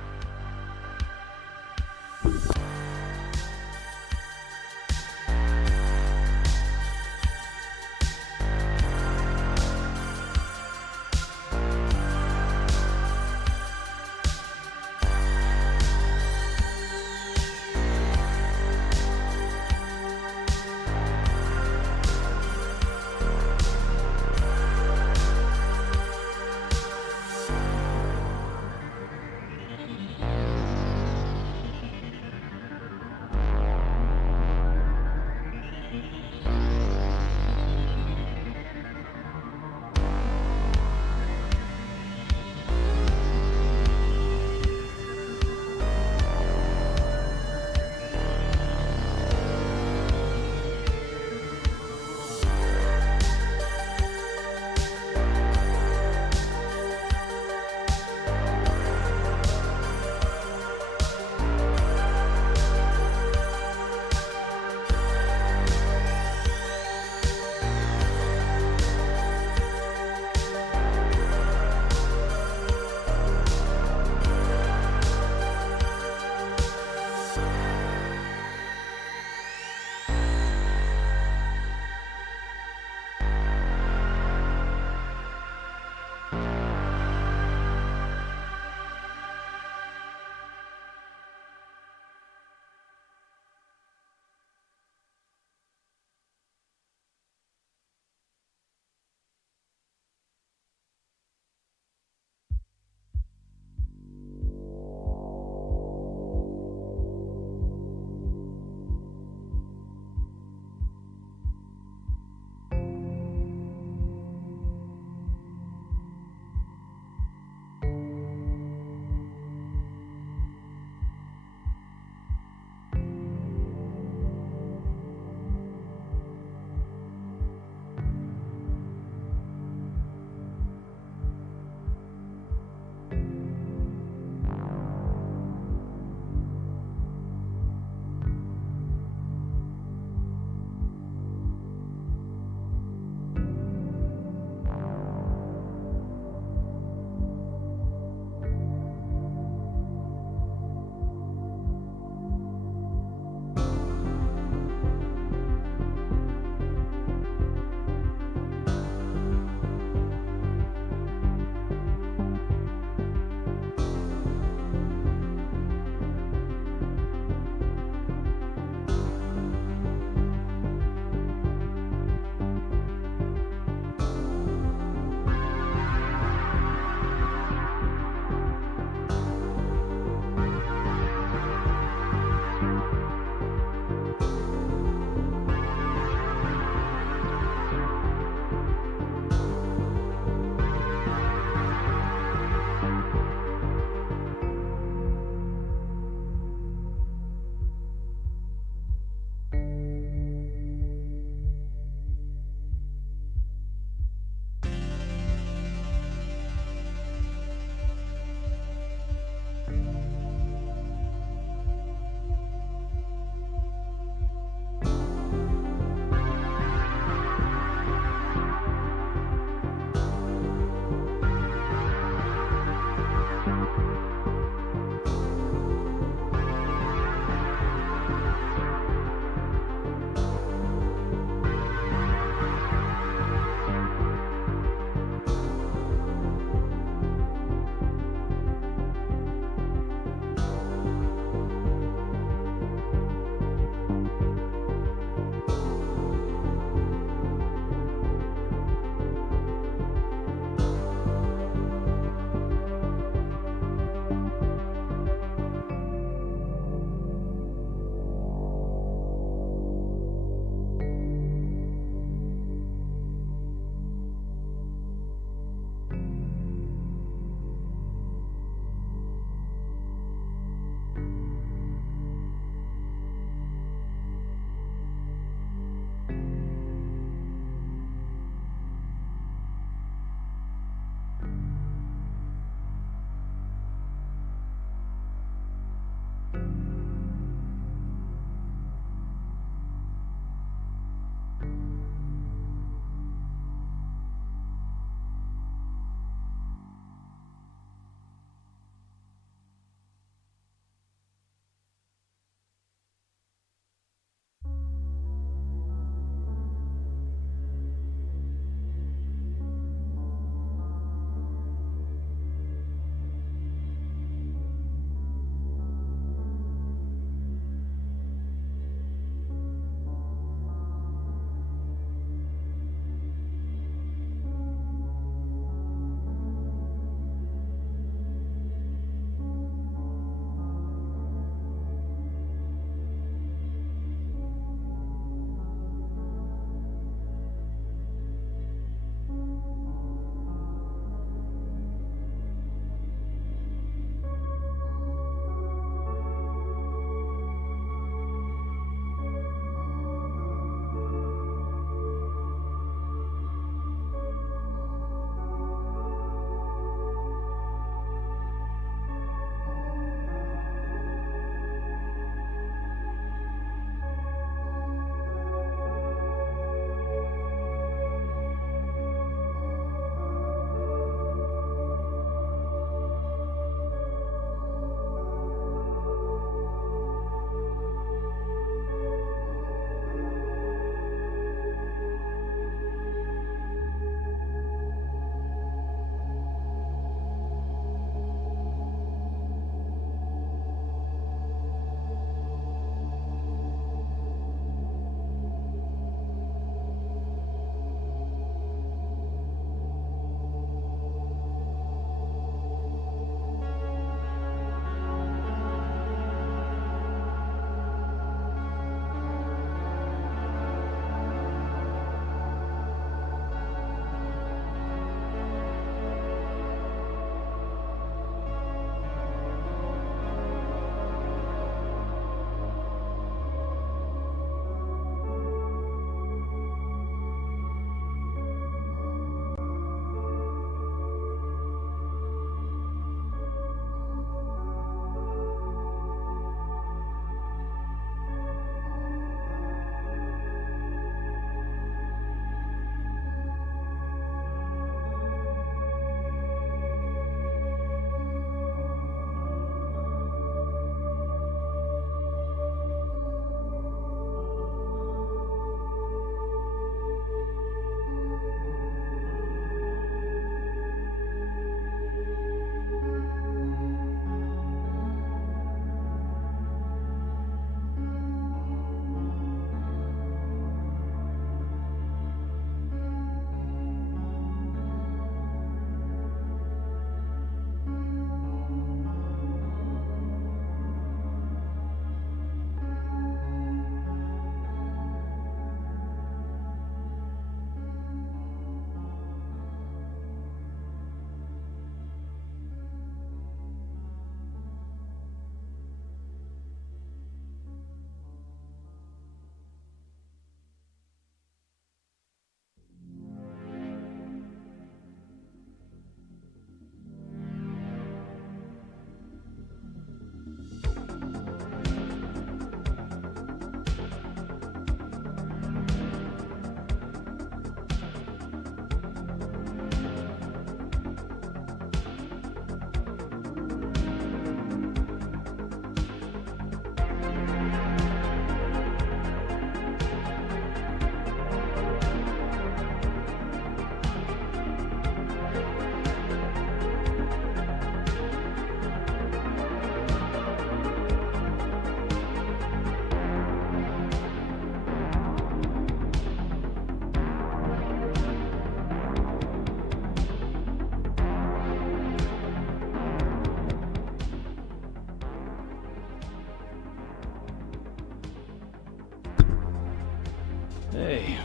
Hey.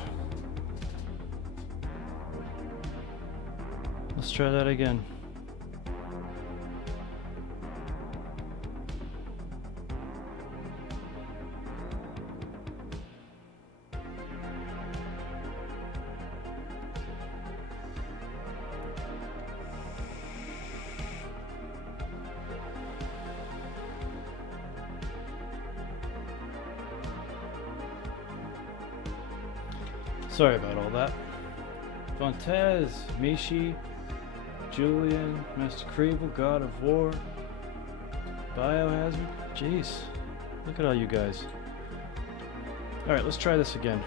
Let's try that again. Sorry about all that. Fontez, Mishi, Julian, Master Creeble, God of War, Biohazard. Jeez, look at all you guys. Alright, let's try this again.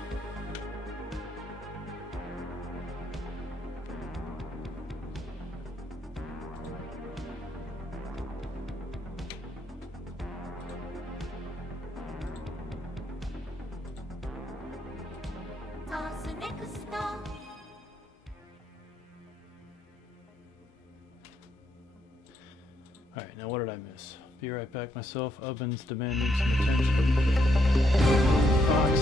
Alright, now what did I miss? Be right back myself. Ovens demanding some attention. Fox.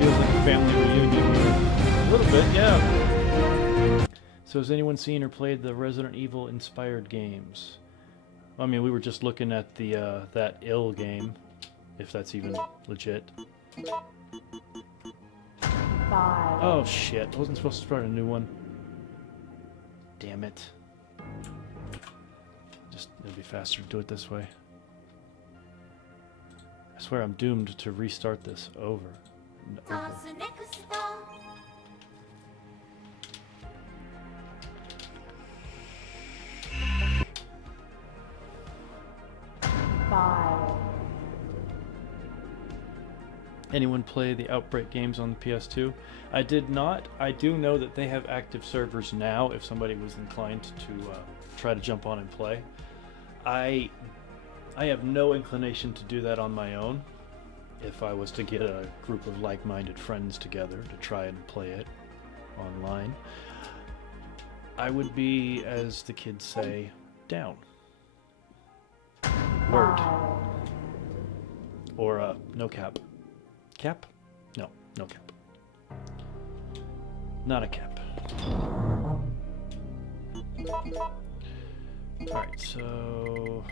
Feels like a family reunion here. A little bit, yeah. So has anyone seen or played the Resident Evil inspired games? I mean, we were just looking at the that ill game, if that's even legit. 5. Oh shit, I wasn't supposed to start a new one. Damn it. Just, it'll be faster to do it this way. I swear I'm doomed to restart this over and over. 5. Anyone play the Outbreak games on the PS2? I did not. I do know that they have active servers now if somebody was inclined to try to jump on and play. I have no inclination to do that on my own. If I was to get a group of like-minded friends together to try and play it online, I would be, as the kids say, down. Word. Or no cap. Cap? No, no cap. Not a cap. Alright, so...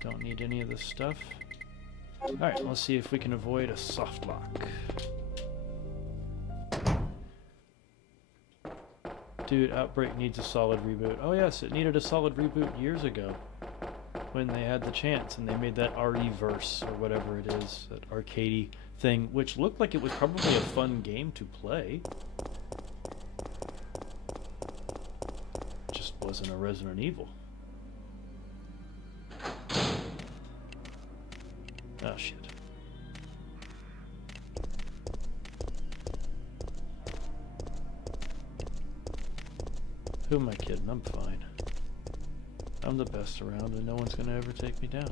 don't need any of this stuff. Alright, let's see if we can avoid a soft lock. Dude, Outbreak needs a solid reboot. Oh yes, it needed a solid reboot years ago. When they had the chance and they made that RE-verse or whatever it is, that arcadey thing, which looked like it was probably a fun game to play. Just wasn't a Resident Evil. Oh shit. Who am I kidding? I'm fine. I'm the best around and no one's gonna ever take me down.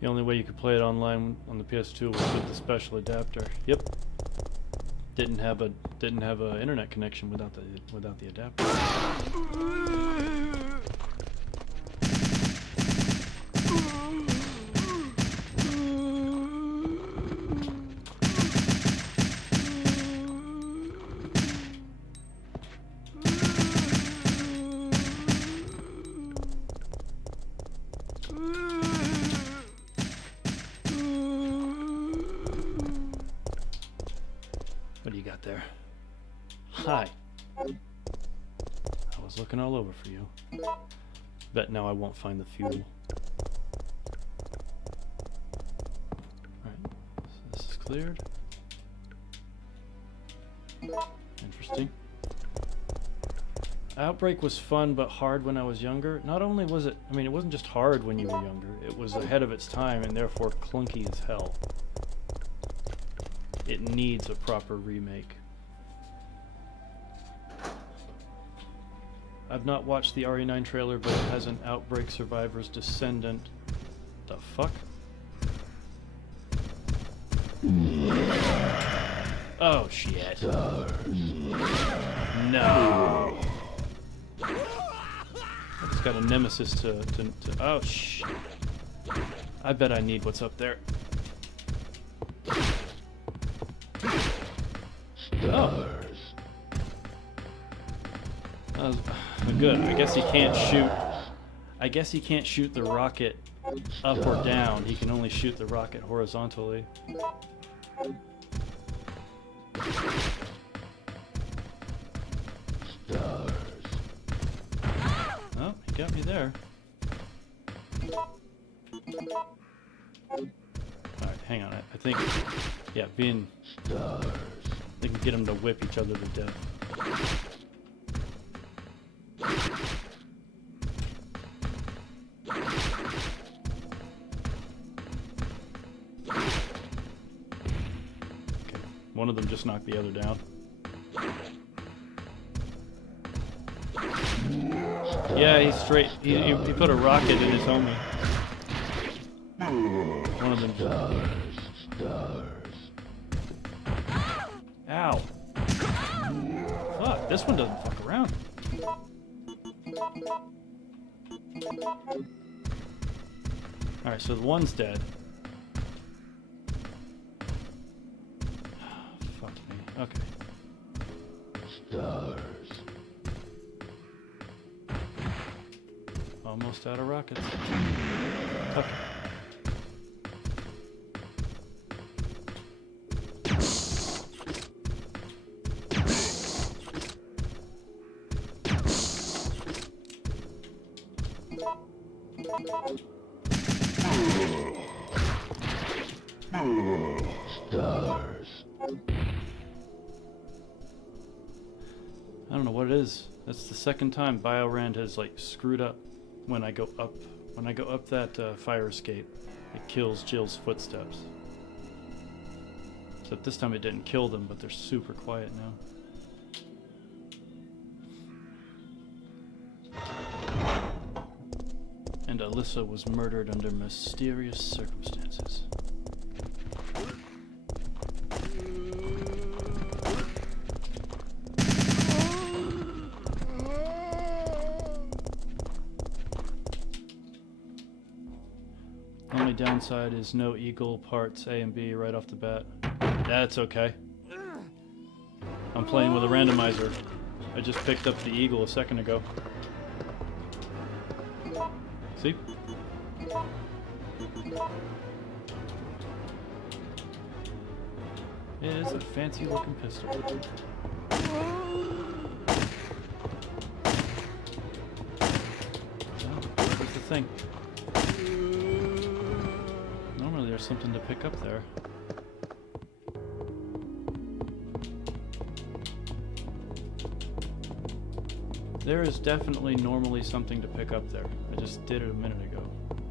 The only way you could play it online on the PS2 was with the special adapter. Yep. Didn't have a internet connection without the adapter. What do you got there? Hi. I was looking all over for you. Bet now I won't find the fuel. Alright, so this is cleared. Interesting. Outbreak was fun but hard when I was younger. Not only was it, I mean, it wasn't just hard when you were younger, it was ahead of its time and therefore clunky as hell. It needs a proper remake. I've not watched the RE9 trailer, but it has an Outbreak survivor's descendant. The fuck? Oh shit. No. I just got a nemesis to oh shit. I bet I need what's up there. Oh. Good. I guess he can't shoot. I guess he can't shoot the rocket up or down. He can only shoot the rocket horizontally. Oh, he got me there. Alright, hang on. I think, yeah, being... They can get them to whip each other to death. Okay, one of them just knocked the other down. Yeah, he's straight. He put a rocket in his homie. One of them dies. Ow. Fuck, this one doesn't fuck around. Alright, so the one's dead. Fuck me. Okay. Almost out of rockets. Okay. I don't know what it is. That's the second time BioRand has like screwed up. When I go up that fire escape, it kills Jill's footsteps. Except this time it didn't kill them, but they're super quiet now. And Alyssa was murdered under mysterious circumstances. Only downside is no Eagle parts A and B right off the bat. That's okay. I'm playing with a randomizer. I just picked up the Eagle a second ago. See? It is a fancy looking pistol. That's the thing. Normally there's something to pick up there. There is definitely normally something to pick up there. I just did it a minute ago.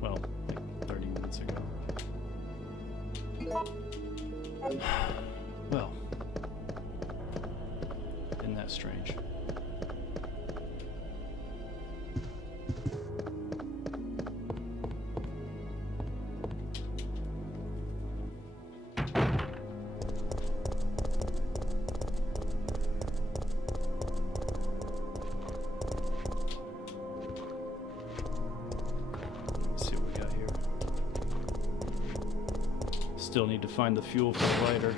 Well, like 30 minutes ago. Well, isn't that strange? Still need to find the fuel for the lighter.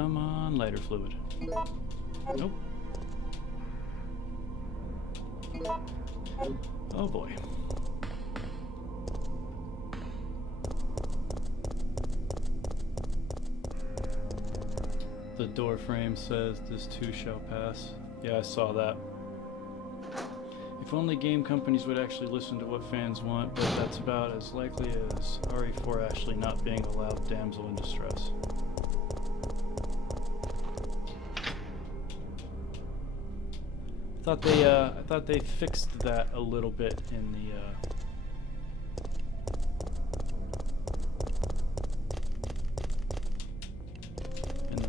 Come on, lighter fluid. Nope. Oh boy. The door frame says this too shall pass. Yeah, I saw that. If only game companies would actually listen to what fans want, but that's about as likely as RE4 actually not being allowed damsel in distress. I thought they fixed that a little bit in the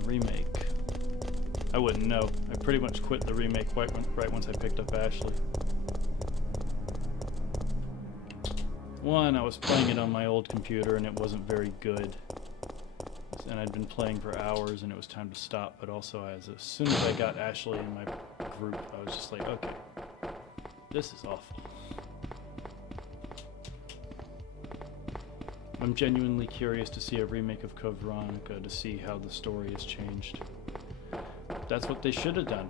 remake. I wouldn't know. I pretty much quit the remake right once I picked up Ashley. One, I was playing it on my old computer and it wasn't very good. And I'd been playing for hours and it was time to stop, but also as soon as I got Ashley in my group, I was just like, okay, this is awful. I'm genuinely curious to see a remake of Code Veronica to see how the story has changed. That's what they should have done.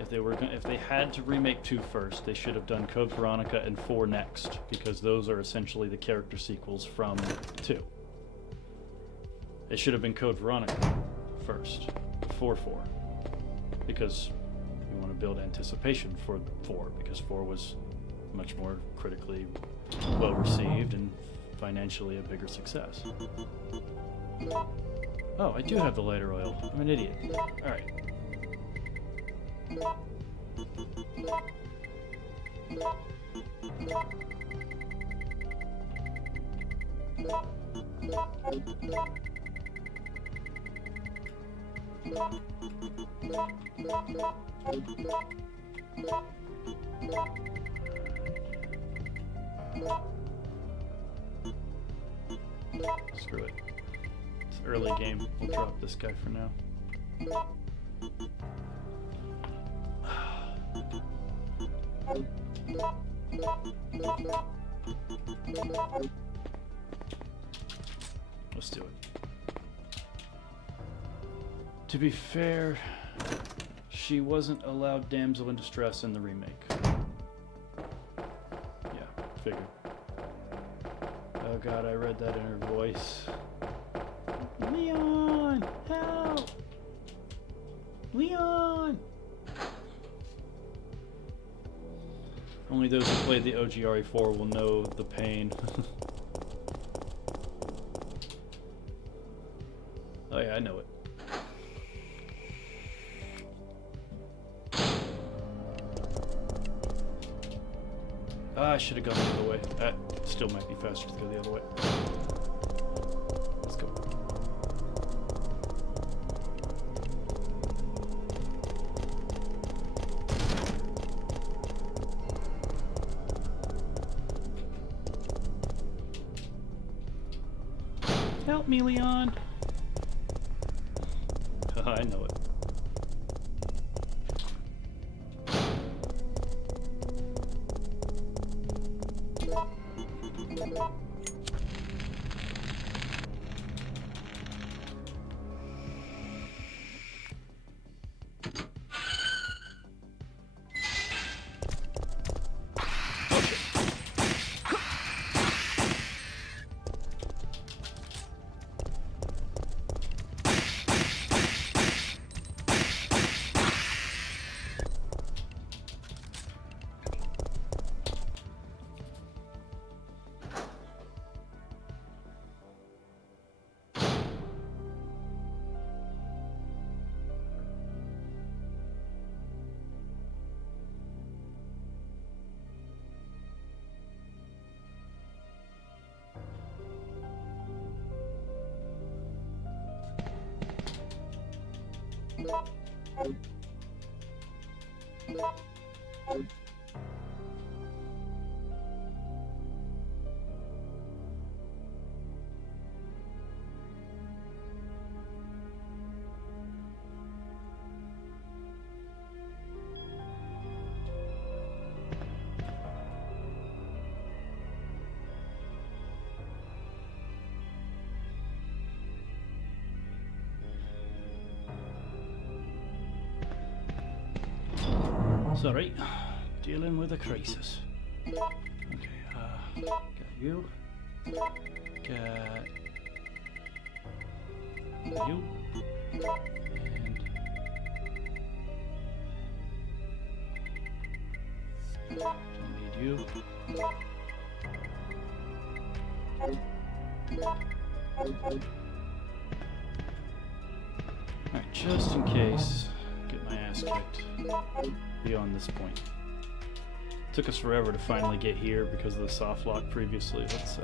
If they had to remake 2 first, they should have done Code Veronica and 4 next, because those are essentially the character sequels from 2. It should have been Code Veronica first, before 4, because you want to build anticipation for 4, because 4 was much more critically well received and financially a bigger success. Oh, I do have the lighter oil. I'm an idiot. Alright. Screw it. It's early game. We'll drop this guy for now. Let's do it. To be fair, she wasn't allowed damsel in distress in the remake. Yeah, figured. Oh god, I read that in her voice. Leon! Help! Leon! Only those who played the OG RE4 will know the pain. Oh yeah, I know it. I should have gone the other way. That still might be faster to go the other way. Let's go. Help me, Leon! I know it. Sorry, dealing with a crisis. Okay, got you. Got you. And don't need you. Alright, just in case, get my ass kicked beyond this point. Took us forever to finally get here because of the soft lock previously. Let's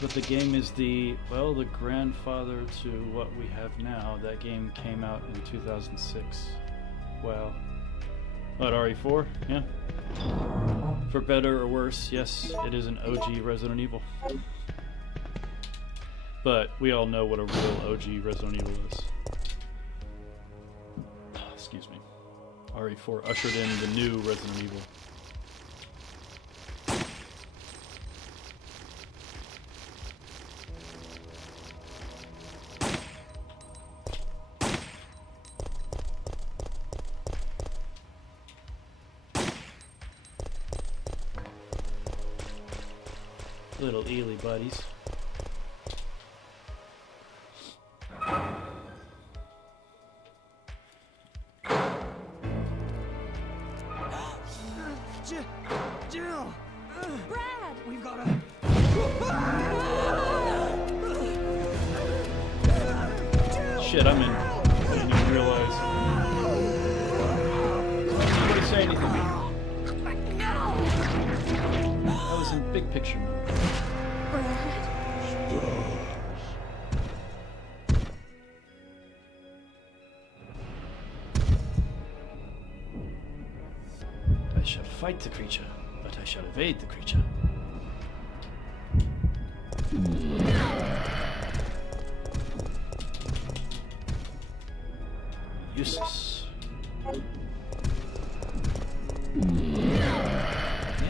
but the game is the grandfather to what we have now. That game came out in 2006. Wow. What, RE4? Yeah. For better or worse, yes, it is an OG Resident Evil. But we all know what a real OG Resident Evil is. Excuse me. RE4 ushered in the new Resident Evil. Little Ely buddies. Jill! Brad! We've got to... Shit, I'm in. I didn't even realize. Nobody say anything. I was in big picture mode. I shall fight the creature, but I shall evade the creature. Useless.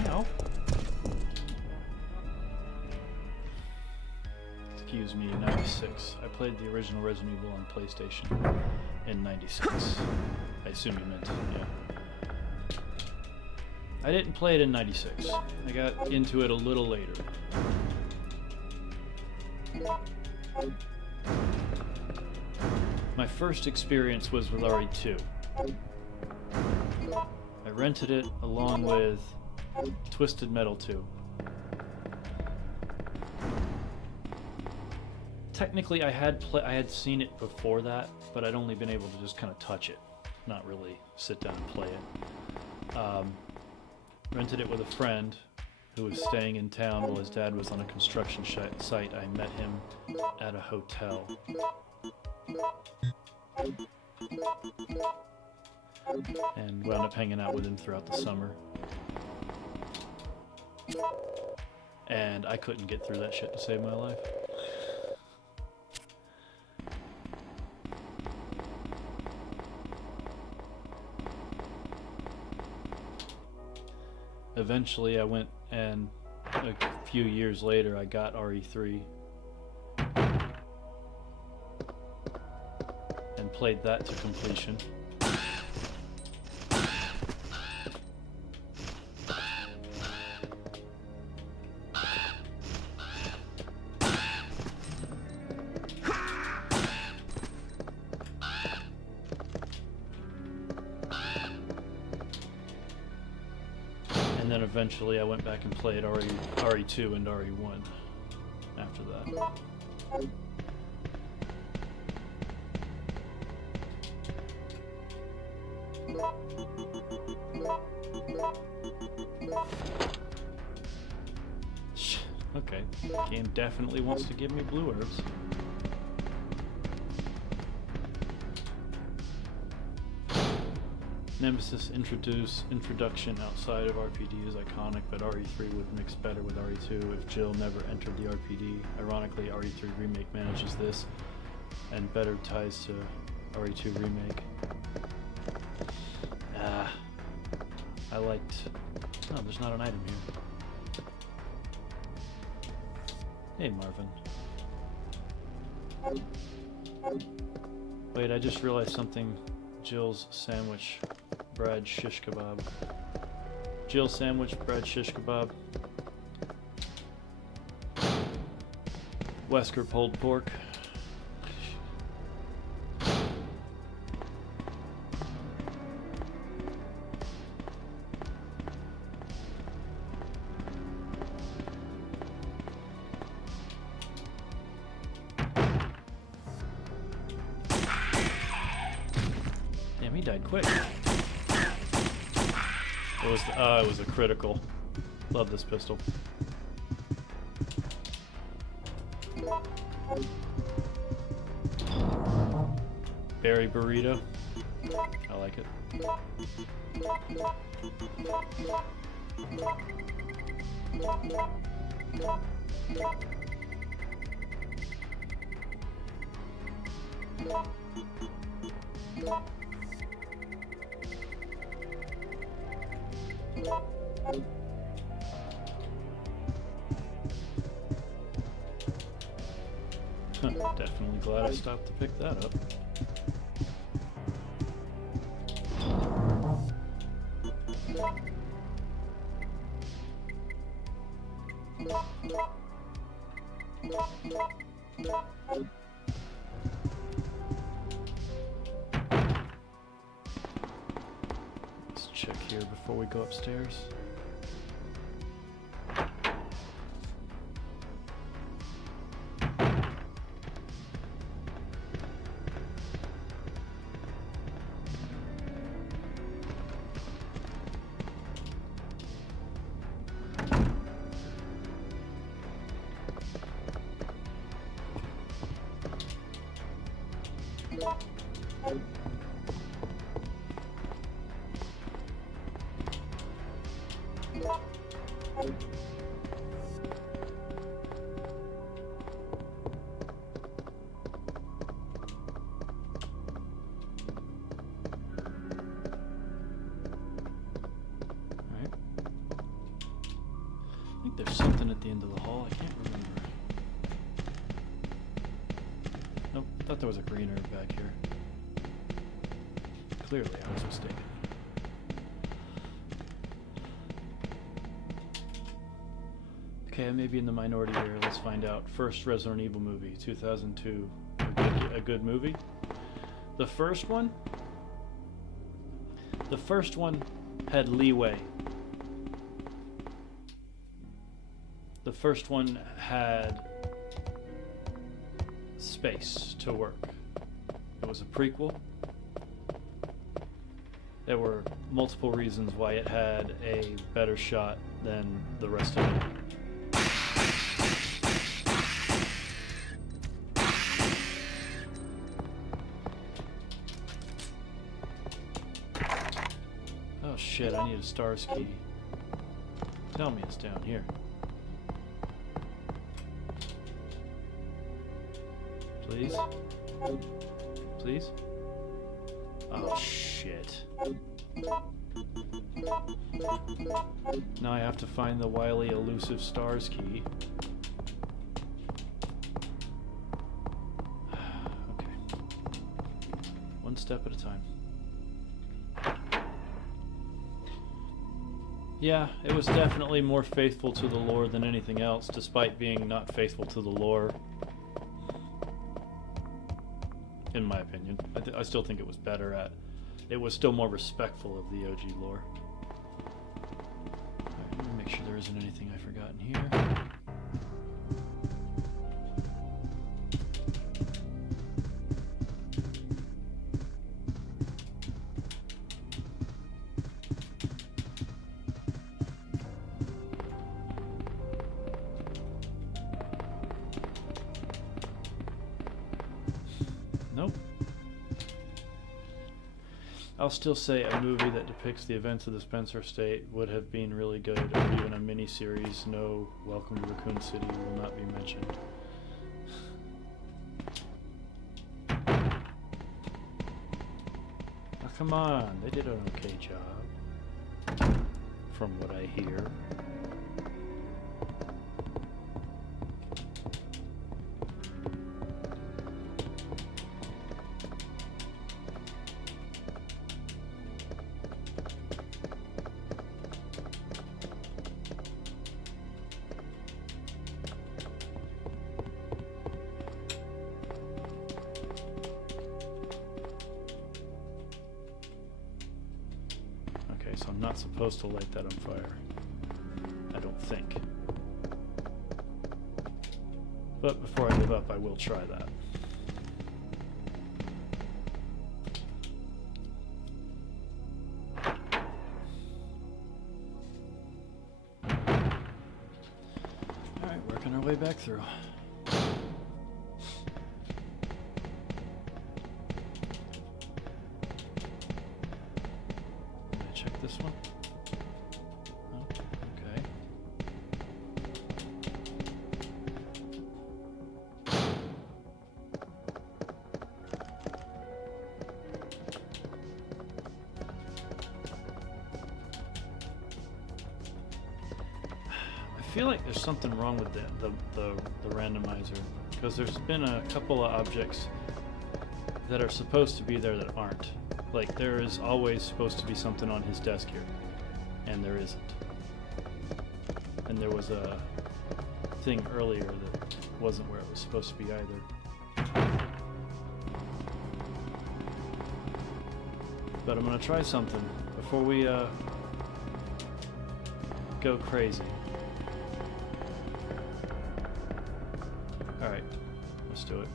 Now. Excuse me, 96. I played the original Resident Evil on PlayStation in 96. I assume you meant, yeah. I didn't play it in 96. I got into it a little later. My first experience was with RE2. I rented it along with Twisted Metal 2. Technically, I had seen it before that, but I'd only been able to just kind of touch it, not really sit down and play it. Rented it with a friend who was staying in town while his dad was on a construction site. I met him at a hotel. And wound up hanging out with him throughout the summer. And I couldn't get through that shit to save my life. Eventually I went, and a few years later I got RE3 and played that to completion. And then eventually I went back and played RE2 and RE1 after that. Okay, game definitely wants to give me blue herbs. Nemesis introduction outside of RPD is iconic, but RE3 would mix better with RE2 if Jill never entered the RPD. Ironically, RE3 Remake manages this, and better ties to RE2 Remake. I liked... Oh, there's not an item here. Hey, Marvin. Wait, I just realized something Jill's sandwich, Brad shish kebab. Jill's sandwich, Brad shish kebab. Wesker pulled pork. Damn, he died quick. It was a critical. Love this pistol. Berry burrito. I like it. Definitely glad I stopped to pick that up. Let's check here before we go upstairs. There's something at the end of the hall. I can't remember. Nope, thought there was a green herb back here. Clearly, I was mistaken. Okay, I may be in the minority here. Let's find out. First Resident Evil movie, 2002. A good movie. The first one had leeway. The first one had space to work. It was a prequel. There were multiple reasons why it had a better shot than the rest of it. Oh shit, I need a stars key. Tell me it's down here. Please? Please? Oh, shit. Now I have to find the wily, elusive stars key. Okay. One step at a time. Yeah, it was definitely more faithful to the lore than anything else, despite being not faithful to the lore. In my opinion. I still think it was better at... It was still more respectful of the OG lore. Alright, let me make sure there isn't anything I forgot in here. Nope. I'll still say a movie that depicts the events of the Spencer estate would have been really good, or even a mini-series. No, Welcome to Raccoon City will not be mentioned. Oh, come on, they did an okay job, from what I hear. supposed to light that on fire. I don't think. But before I give up, I will try that. Alright, working our way back through. This one? Oh, okay. I feel like there's something wrong with the randomizer, because there's been a couple of objects that are supposed to be there that aren't. Like, there is always supposed to be something on his desk here, and there isn't. And there was a thing earlier that wasn't where it was supposed to be either. But I'm gonna try something before we go crazy. Alright, let's do it.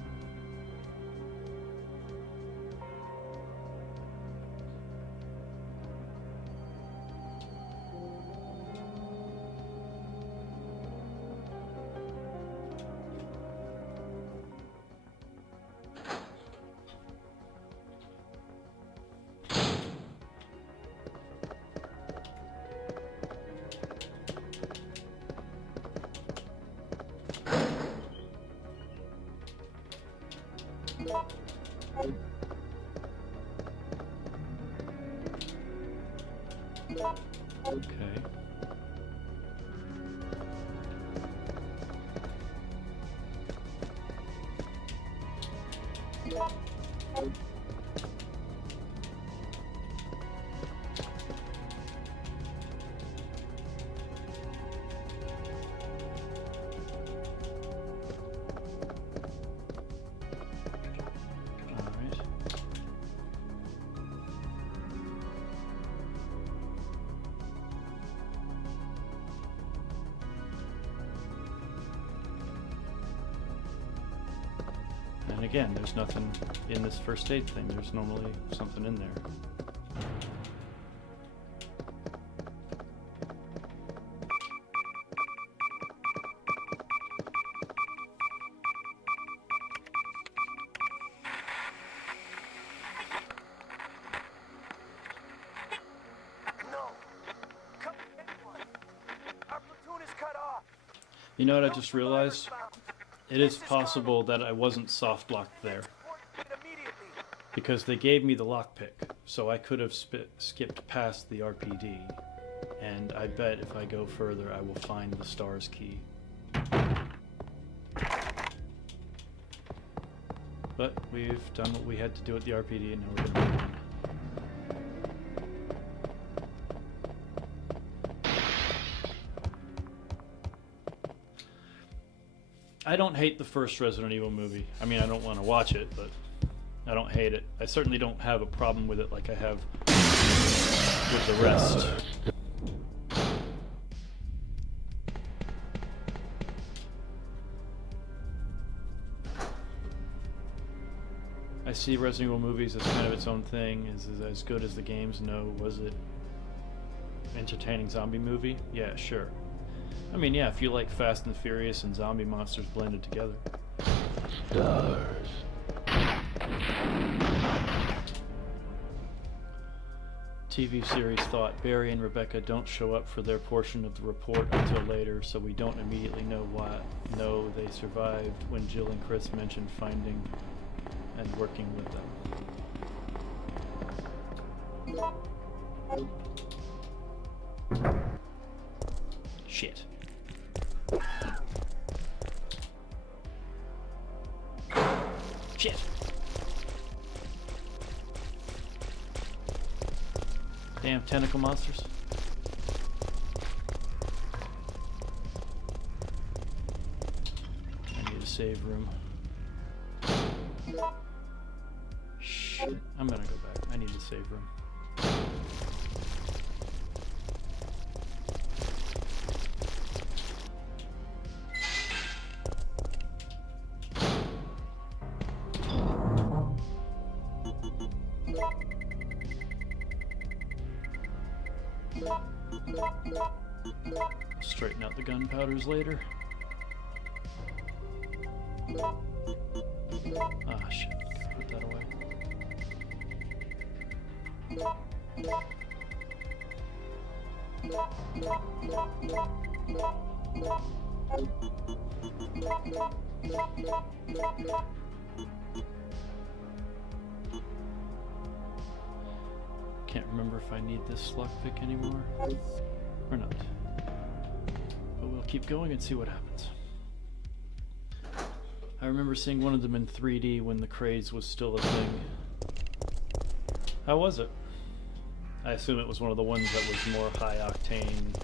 Okay. And again, there's nothing in this first aid thing. There's normally something in there. You know what I just realized? It is possible that I wasn't soft locked there, because they gave me the lockpick, so I could have skipped past the RPD, and I bet if I go further I will find the STARS key. But we've done what we had to do at the RPD, and now we're going to move on. I don't hate the first Resident Evil movie. I mean, I don't want to watch it, but I don't hate it. I certainly don't have a problem with it like I have with the rest. I see Resident Evil movies as kind of its own thing. Is it as good as the games? No. Was it entertaining zombie movie? Yeah, sure. I mean, yeah, if you like Fast and Furious and zombie monsters blended together. Stars. TV series thought Barry and Rebecca don't show up for their portion of the report until later, so we don't immediately know why. No, they survived when Jill and Chris mentioned finding and working with them. Shit. Shit. Damn tentacle monsters. I need a save room. Shit. I'm gonna go back. I need a save room. Straighten out the gunpowders later. Ah, shit. Gotta put that away. Can't remember if I need this lockpick anymore or not. But we'll keep going and see what happens. I remember seeing one of them in 3D when the craze was still a thing. How was it? I assume it was one of the ones that was more high octane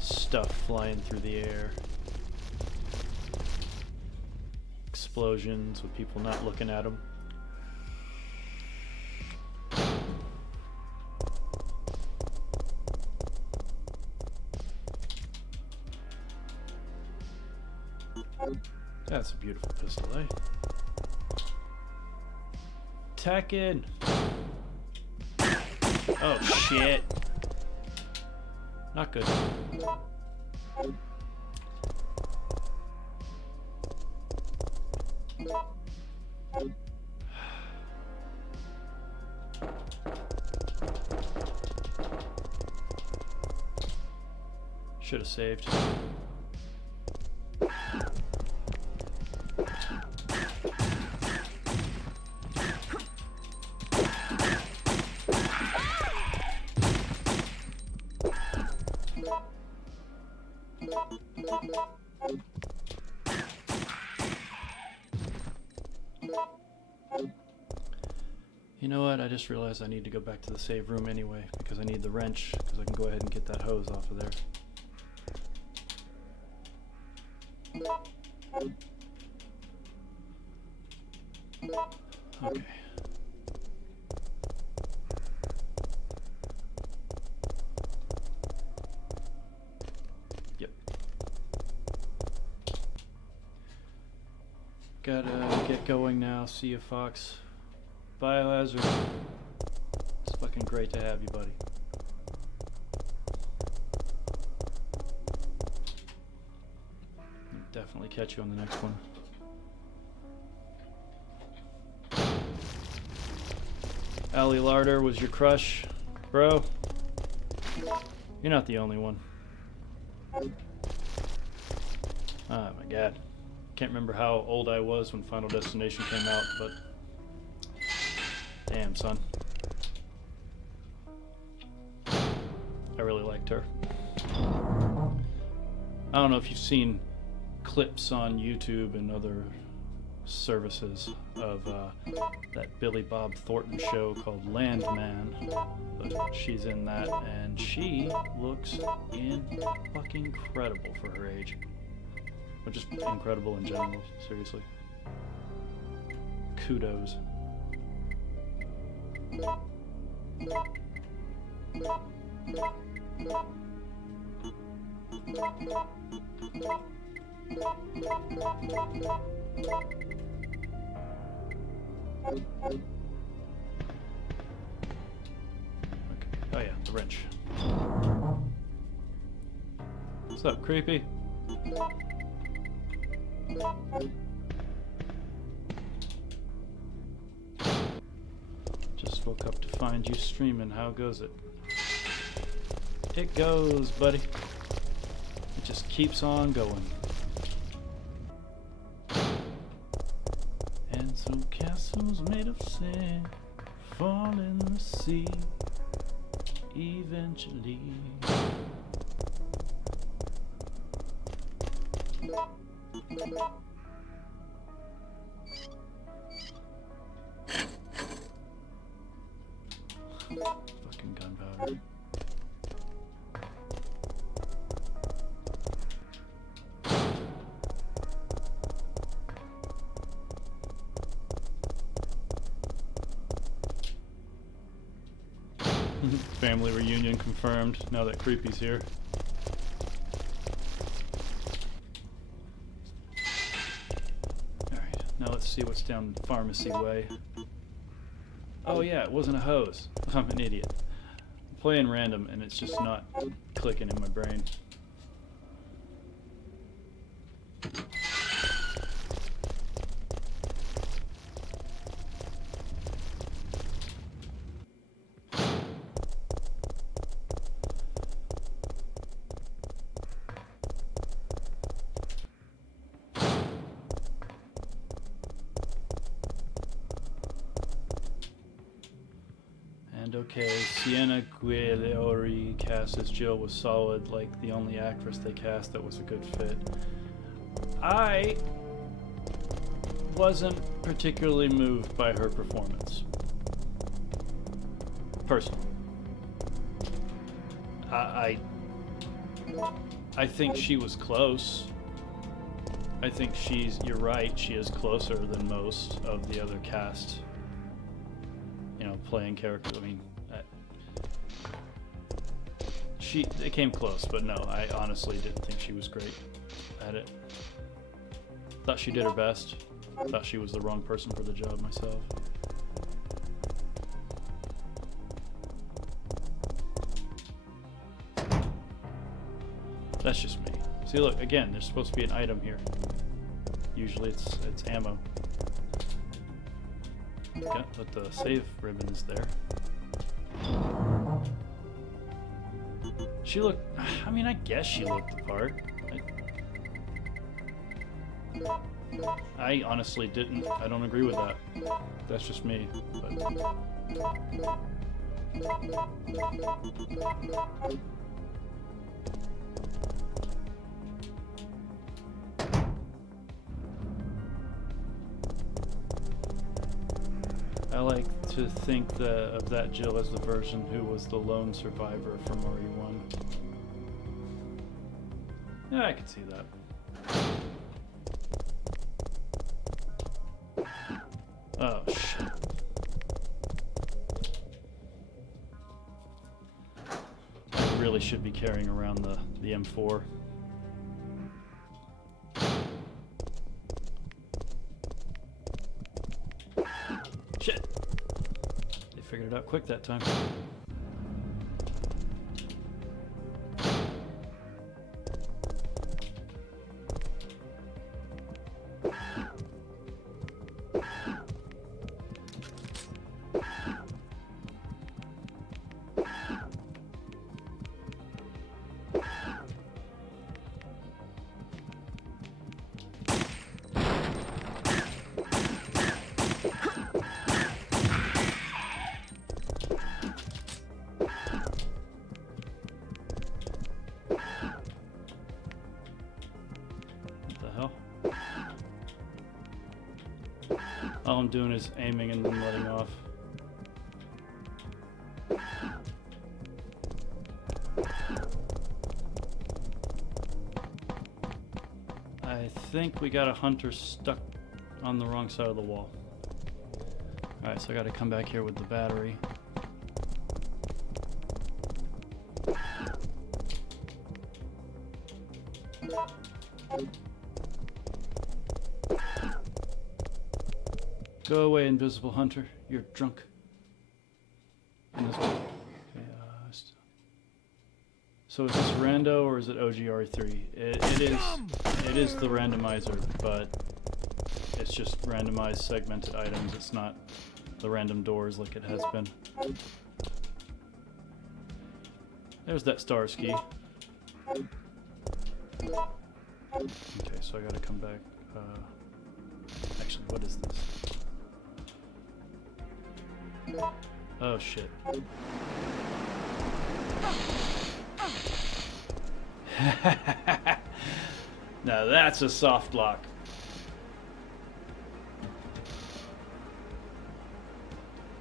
stuff flying through the air. Explosions with people not looking at them. That's a beautiful pistol, eh? Tack in! Oh shit! Not good. Should have saved. You know what? I just realized I need to go back to the save room anyway because I need the wrench because I can go ahead and get that hose off of there. Okay. Yep. Gotta get going now. See you, Fox. Biohazard. It's fucking great to have you, buddy. I'll definitely catch you on the next one. Ali Larder was your crush, bro. You're not the only one. Oh my god. Can't remember how old I was when Final Destination came out, but damn, son. I really liked her. I don't know if you've seen clips on YouTube and other services of that Billy Bob Thornton show called Landman, but she's in that and she looks fucking incredible for her age, or just incredible in general. Seriously, kudos. Okay. Oh yeah, the wrench. What's up, creepy? Just woke up to find you streaming. How goes it? It goes, buddy. It just keeps on going. And some castles made of sand fall in the sea eventually. Fucking gunpowder. Family reunion confirmed now that Creepy's here. Alright, now let's see what's down Pharmacy Way. Oh yeah, it wasn't a hose. I'm an idiot. I'm playing random and it's just not clicking in my brain. And okay, Sienna Guglielmi cast as Jill was solid, like the only actress they cast that was a good fit. I wasn't particularly moved by her performance. Personally. I think she was close. I think you're right, she is closer than most of the other cast. You know, playing characters. I mean, it came close, but no, I honestly didn't think she was great at it. Thought she did her best. Thought she was the wrong person for the job myself. That's just me. See, look, again, there's supposed to be an item here. Usually it's ammo. Okay, but the save ribbon is there. She looked... I mean, I guess she looked the part. I honestly didn't. I don't agree with that. That's just me. But. I like to think of that Jill as the version who was the lone survivor from RE1. Yeah, I could see that. Oh, shit. I really should be carrying around the M4. Shit! They figured it out quick that time. All I'm doing is aiming and then letting off. I think we got a hunter stuck on the wrong side of the wall. Alright, so I gotta come back here with the battery. Go away, invisible hunter. You're drunk. In this one. Okay, so is this rando or is it OGR3? It is the randomizer, but it's just randomized segmented items. It's not the random doors like it has been. There's that stars key. Okay, so I gotta come back. Actually, what is this? Oh shit. Now that's a soft lock.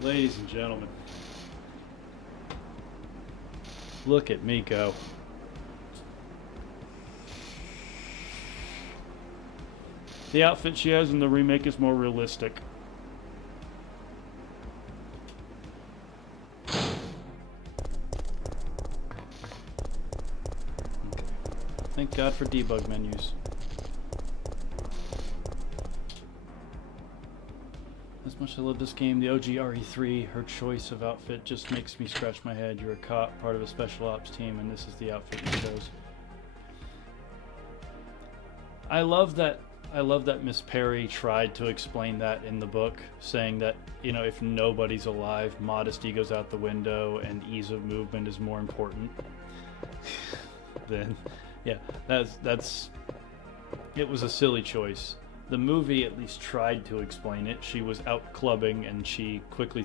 Ladies and gentlemen, look at me go. The outfit she has in the remake is more realistic. Thank God for debug menus. As much as I love this game, the OG RE3, her choice of outfit just makes me scratch my head. You're a cop, part of a special ops team, and this is the outfit you chose. I love that Miss Perry tried to explain that in the book, saying that, you know, if nobody's alive, modesty goes out the window and ease of movement is more important. Then, yeah, that's it was a silly choice. The movie at least tried to explain it. She was out clubbing and she quickly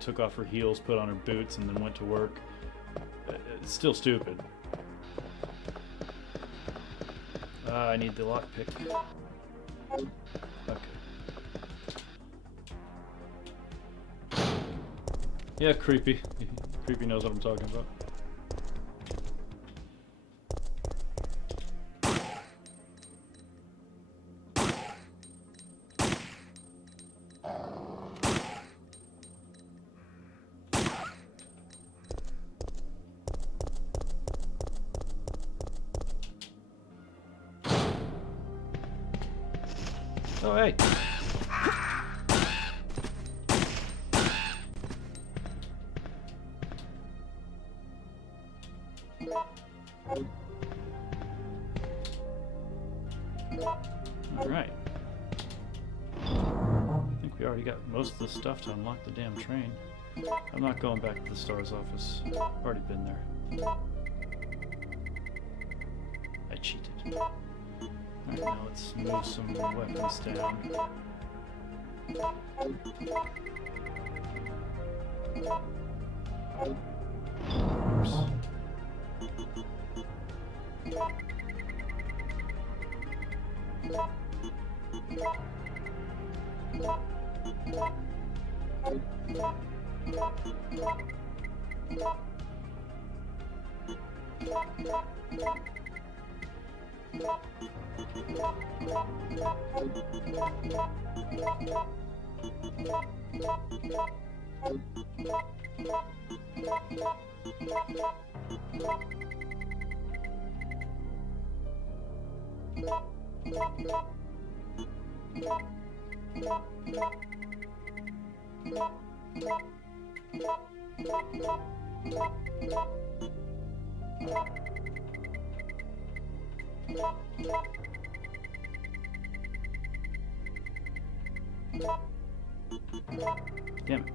took off her heels, put on her boots, and then went to work. It's still stupid. I need the lockpick. Okay. Yeah, creepy. Creepy knows what I'm talking about. Oh, hey. All right. I think we already got most of the stuff to unlock the damn train. I'm not going back to the STARS office. I've already been there. I cheated. Alright, now let's move some weapons down. Oops. Damn it.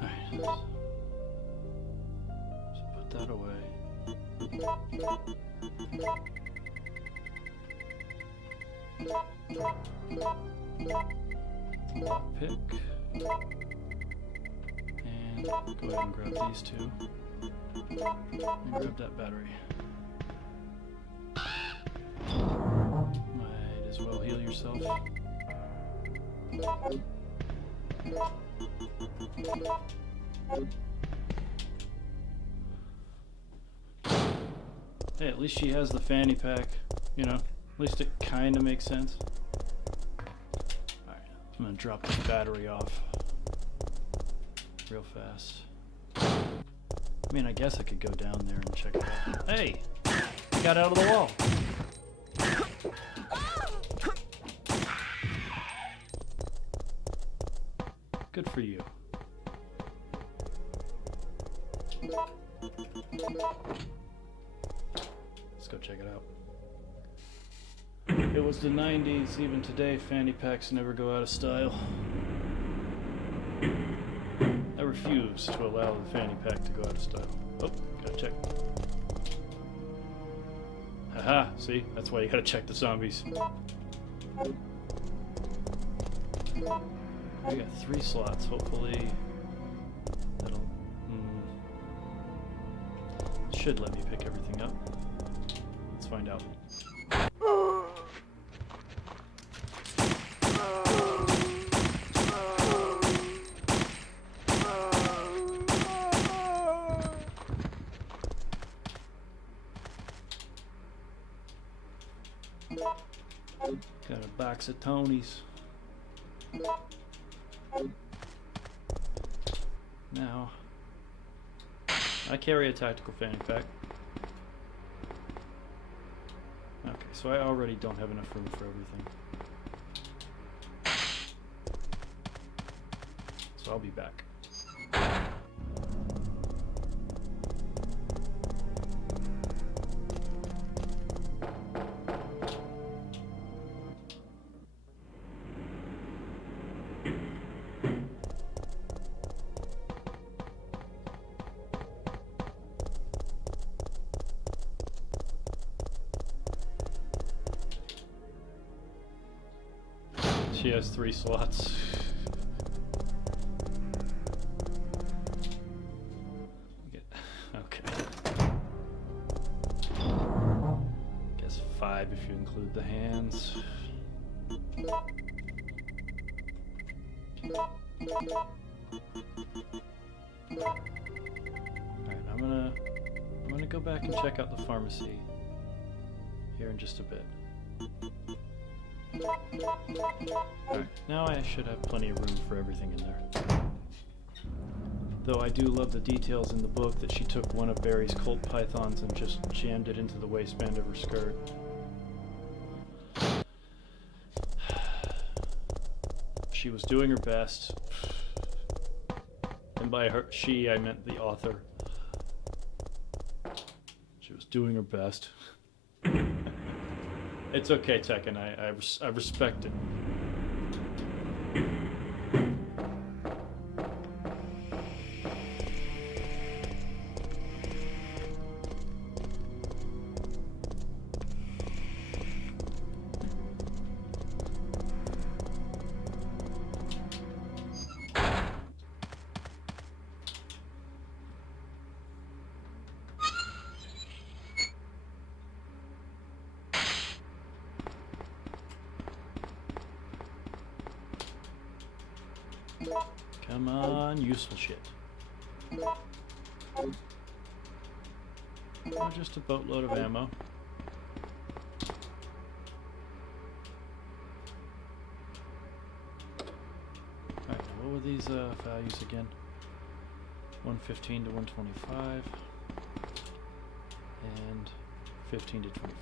Alright. So put that away. Lockpick. And go ahead and grab these two. And grab that battery. Might as well heal yourself. Hey, at least she has the fanny pack, you know, at least it kind of makes sense. Alright, I'm gonna drop this battery off real fast. I mean, I guess I could go down there and check it out. Hey! I got out of the wall! Good for you. Let's go check it out. It was the 90s. Even today, fanny packs never go out of style. I refuse to allow the fanny pack to go out of style. Oh, gotta check. Haha, see? That's why you gotta check the zombies. We got 3 slots, hopefully that'll should let me pick everything up. Let's find out. Got a box of Tonys. Now, I carry a tactical fanny pack. Okay, so I already don't have enough room for everything. So I'll be back. She has 3 slots. Okay. Guess 5 if you include the hands. Alright, I'm gonna go back and check out the pharmacy here in just a bit. Alright, now I should have plenty of room for everything in there. Though I do love the details in the book that she took one of Barry's Colt pythons and just jammed it into the waistband of her skirt. She was doing her best. And by her, she, I meant the author. She was doing her best. It's okay, Tekken. I respect it. Come on, useful shit. Or just a boatload of ammo. Alright, what were these values again? 115 to 125. And 15 to 25.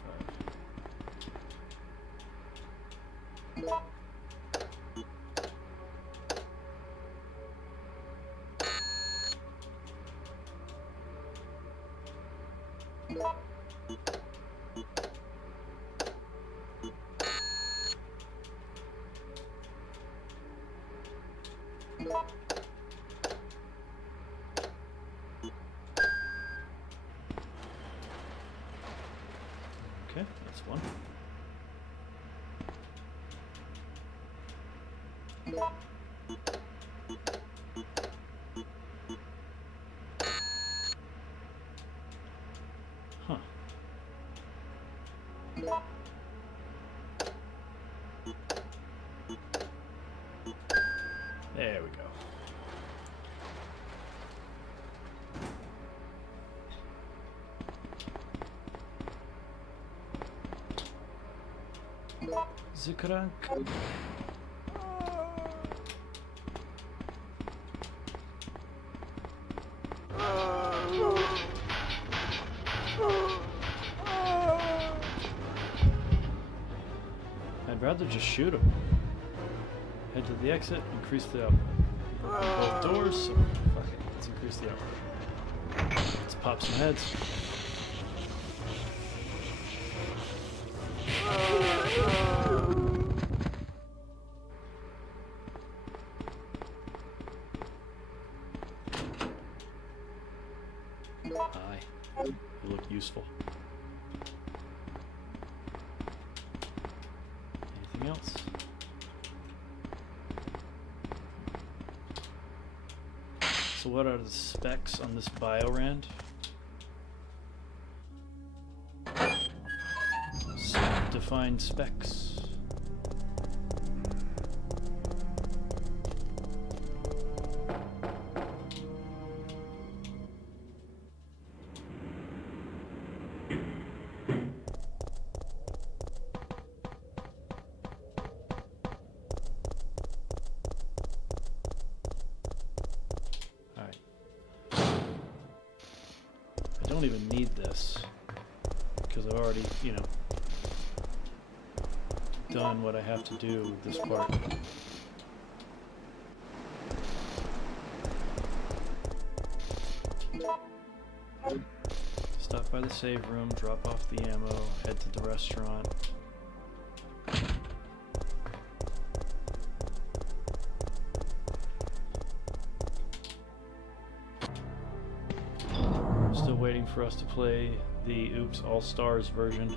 Okay, that's one. Huh. There we go. Zikrank. I'd rather just shoot him. Head to the exit, increase the output. Both doors, so fuck it, let's increase the output. Let's pop some heads. Hi. You look useful. Anything else? So what are the specs on this Biorand? Define specs. don't even need this because I've already, you know, done what I have to do with this part. Stop by the save room, drop off the ammo, head to the restaurant. Still waiting for us to play the Oops All Stars version.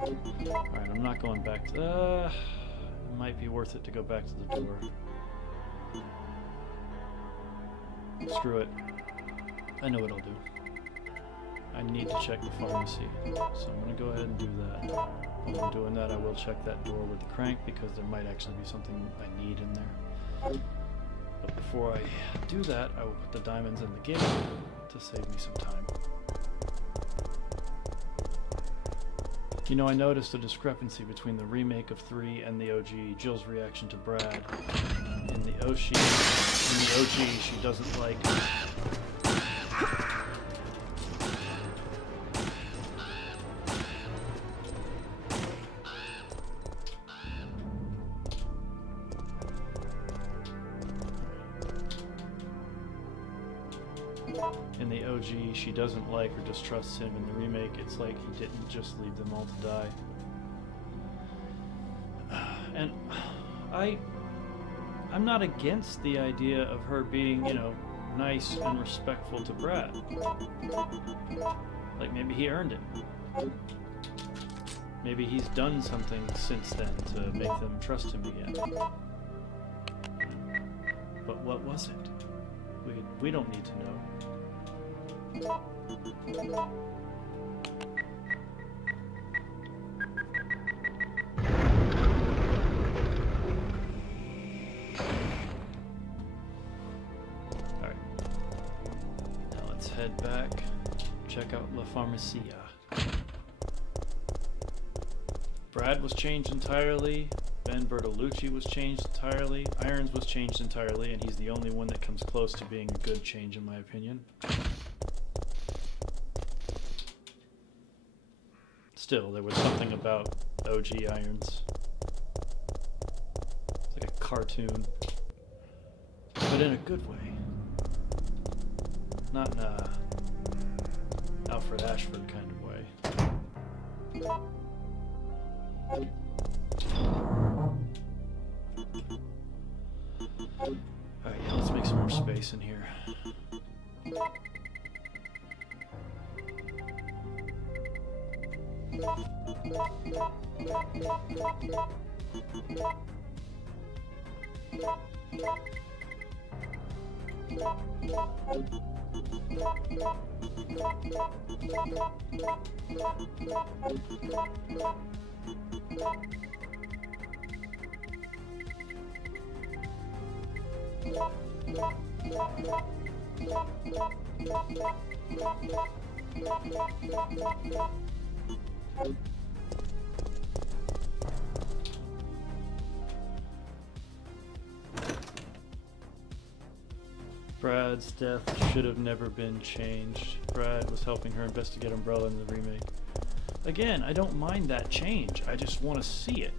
Alright, I'm not going back to... it might be worth it to go back to the door. Screw it. I know what I'll do. I need to check the pharmacy, so I'm going to go ahead and do that. While I'm doing that, I will check that door with the crank because there might actually be something I need in there. But before I do that, I will put the diamonds in the gate to save me some time. You know, I noticed a discrepancy between the remake of 3 and the OG. Jill's reaction to Brad. In the OG, she doesn't like... In the OG, she doesn't like or distrusts him. In the remake, it's like he didn't just leave them all to die. And I'm not against the idea of her being, you know, nice and respectful to Brad. Like, maybe he earned it. Maybe he's done something since then to make them trust him again. But what was it? We don't need to know. Alright. Now let's head back, check out La Farmacia. Brad was changed entirely. Ben Bertolucci was changed entirely. Irons was changed entirely, and he's the only one that comes close to being a good change in my opinion. Still, there was something about OG Irons. It's like a cartoon. But in a good way. Not in a Alfred Ashford kind of way. Alright, yeah, let's make some more space in here. Brad's death should have never been changed. Brad was helping her investigate Umbrella in the remake. Again, I don't mind that change. I just want to see it.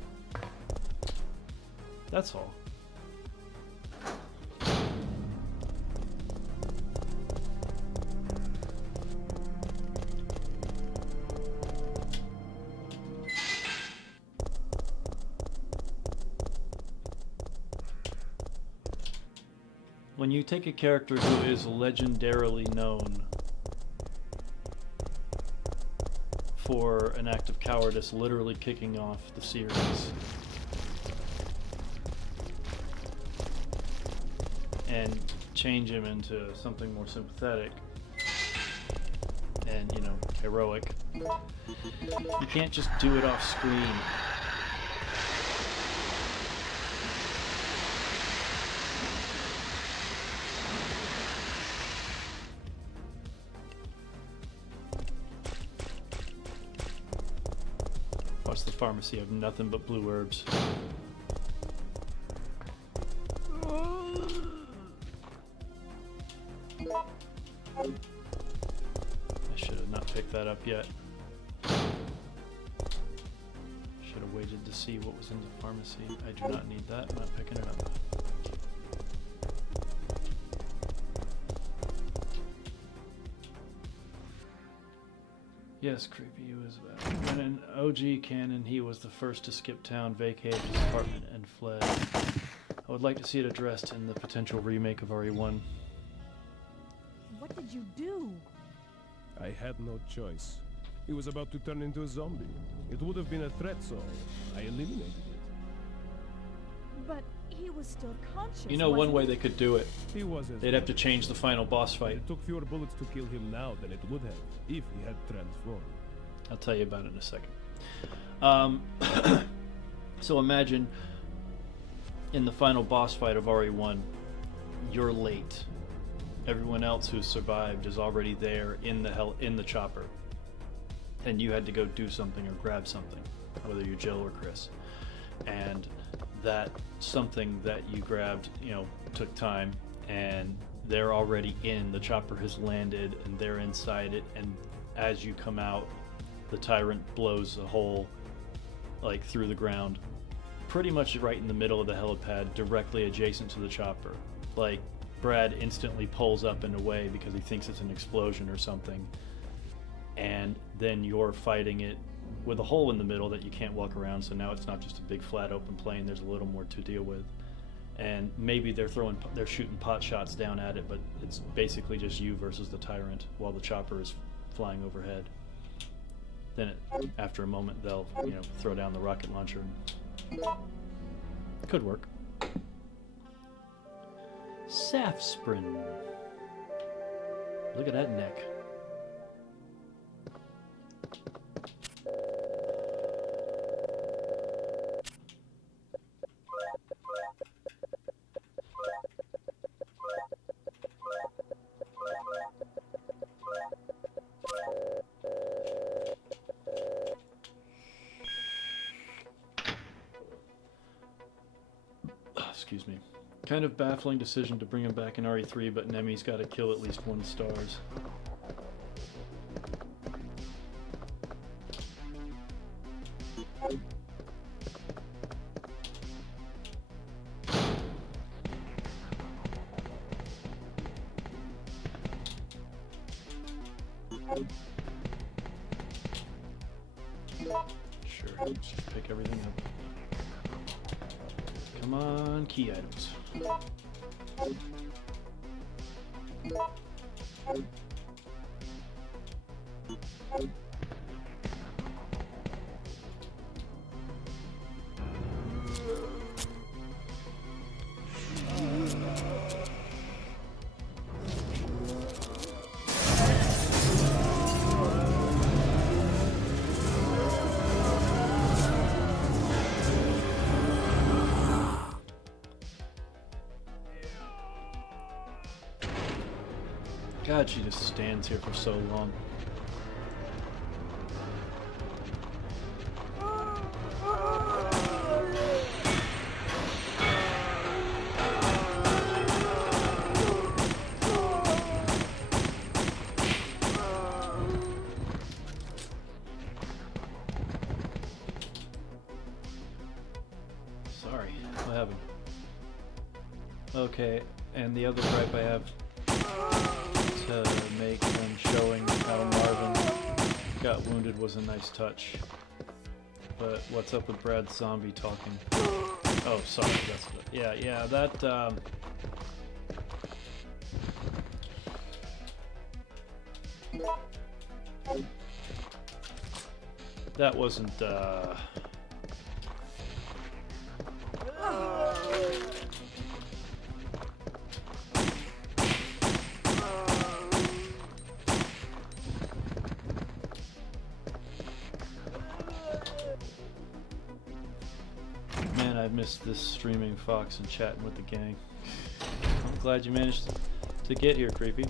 That's all. When you take a character who is legendarily known for an act of cowardice literally kicking off the series, and change him into something more sympathetic and, you know, heroic, you can't just do it off screen. pharmacy have nothing but blue herbs. I should have not picked that up yet. Should have waited to see what was in the pharmacy. I do not need that. I'm not picking it up. Yes, creepy. He was bad. When in OG canon, he was the first to skip town, vacated his apartment, and fled. I would like to see it addressed in the potential remake of RE1. What did you do? I had no choice. He was about to turn into a zombie. It would have been a threat, so I eliminated it. But he was still conscious. You know, one way they could do it. He wasn't. They'd have to change the final boss fight. It took fewer bullets to kill him now than it would have if he had transformed. I'll tell you about it in a second. So imagine in the final boss fight of RE1, you're late. Everyone else who survived is already there in the chopper, and you had to go do something or grab something, whether you're Jill or Chris, and that something that you grabbed, you know, took time, and they're already in. The chopper has landed, and they're inside it, and as you come out, the tyrant blows a hole like through the ground, pretty much right in the middle of the helipad, directly adjacent to the chopper. Like, Brad instantly pulls up and away because he thinks it's an explosion or something, and then you're fighting it with a hole in the middle that you can't walk around, so now it's not just a big flat open plane, there's a little more to deal with. And maybe they're shooting pot shots down at it, but it's basically just you versus the tyrant while the chopper is flying overhead. Then after a moment they'll, you know, throw down the rocket launcher and could work. Safsprin. Look at that neck. Excuse me. Kind of baffling decision to bring him back in RE3, but Nemi's got to kill at least 1 stars. Sure, let's just pick everything up. Come on, key items. God, she just stands here for so long. Sorry, what happened? Okay, and the other gripe I have to make when showing how Marvin got wounded was a nice touch. But what's up with Brad's zombie talking? Oh, sorry, that's good. Yeah, that that wasn't Man, I missed this streaming Fox and chatting with the gang. I'm glad you managed to get here, Creepy.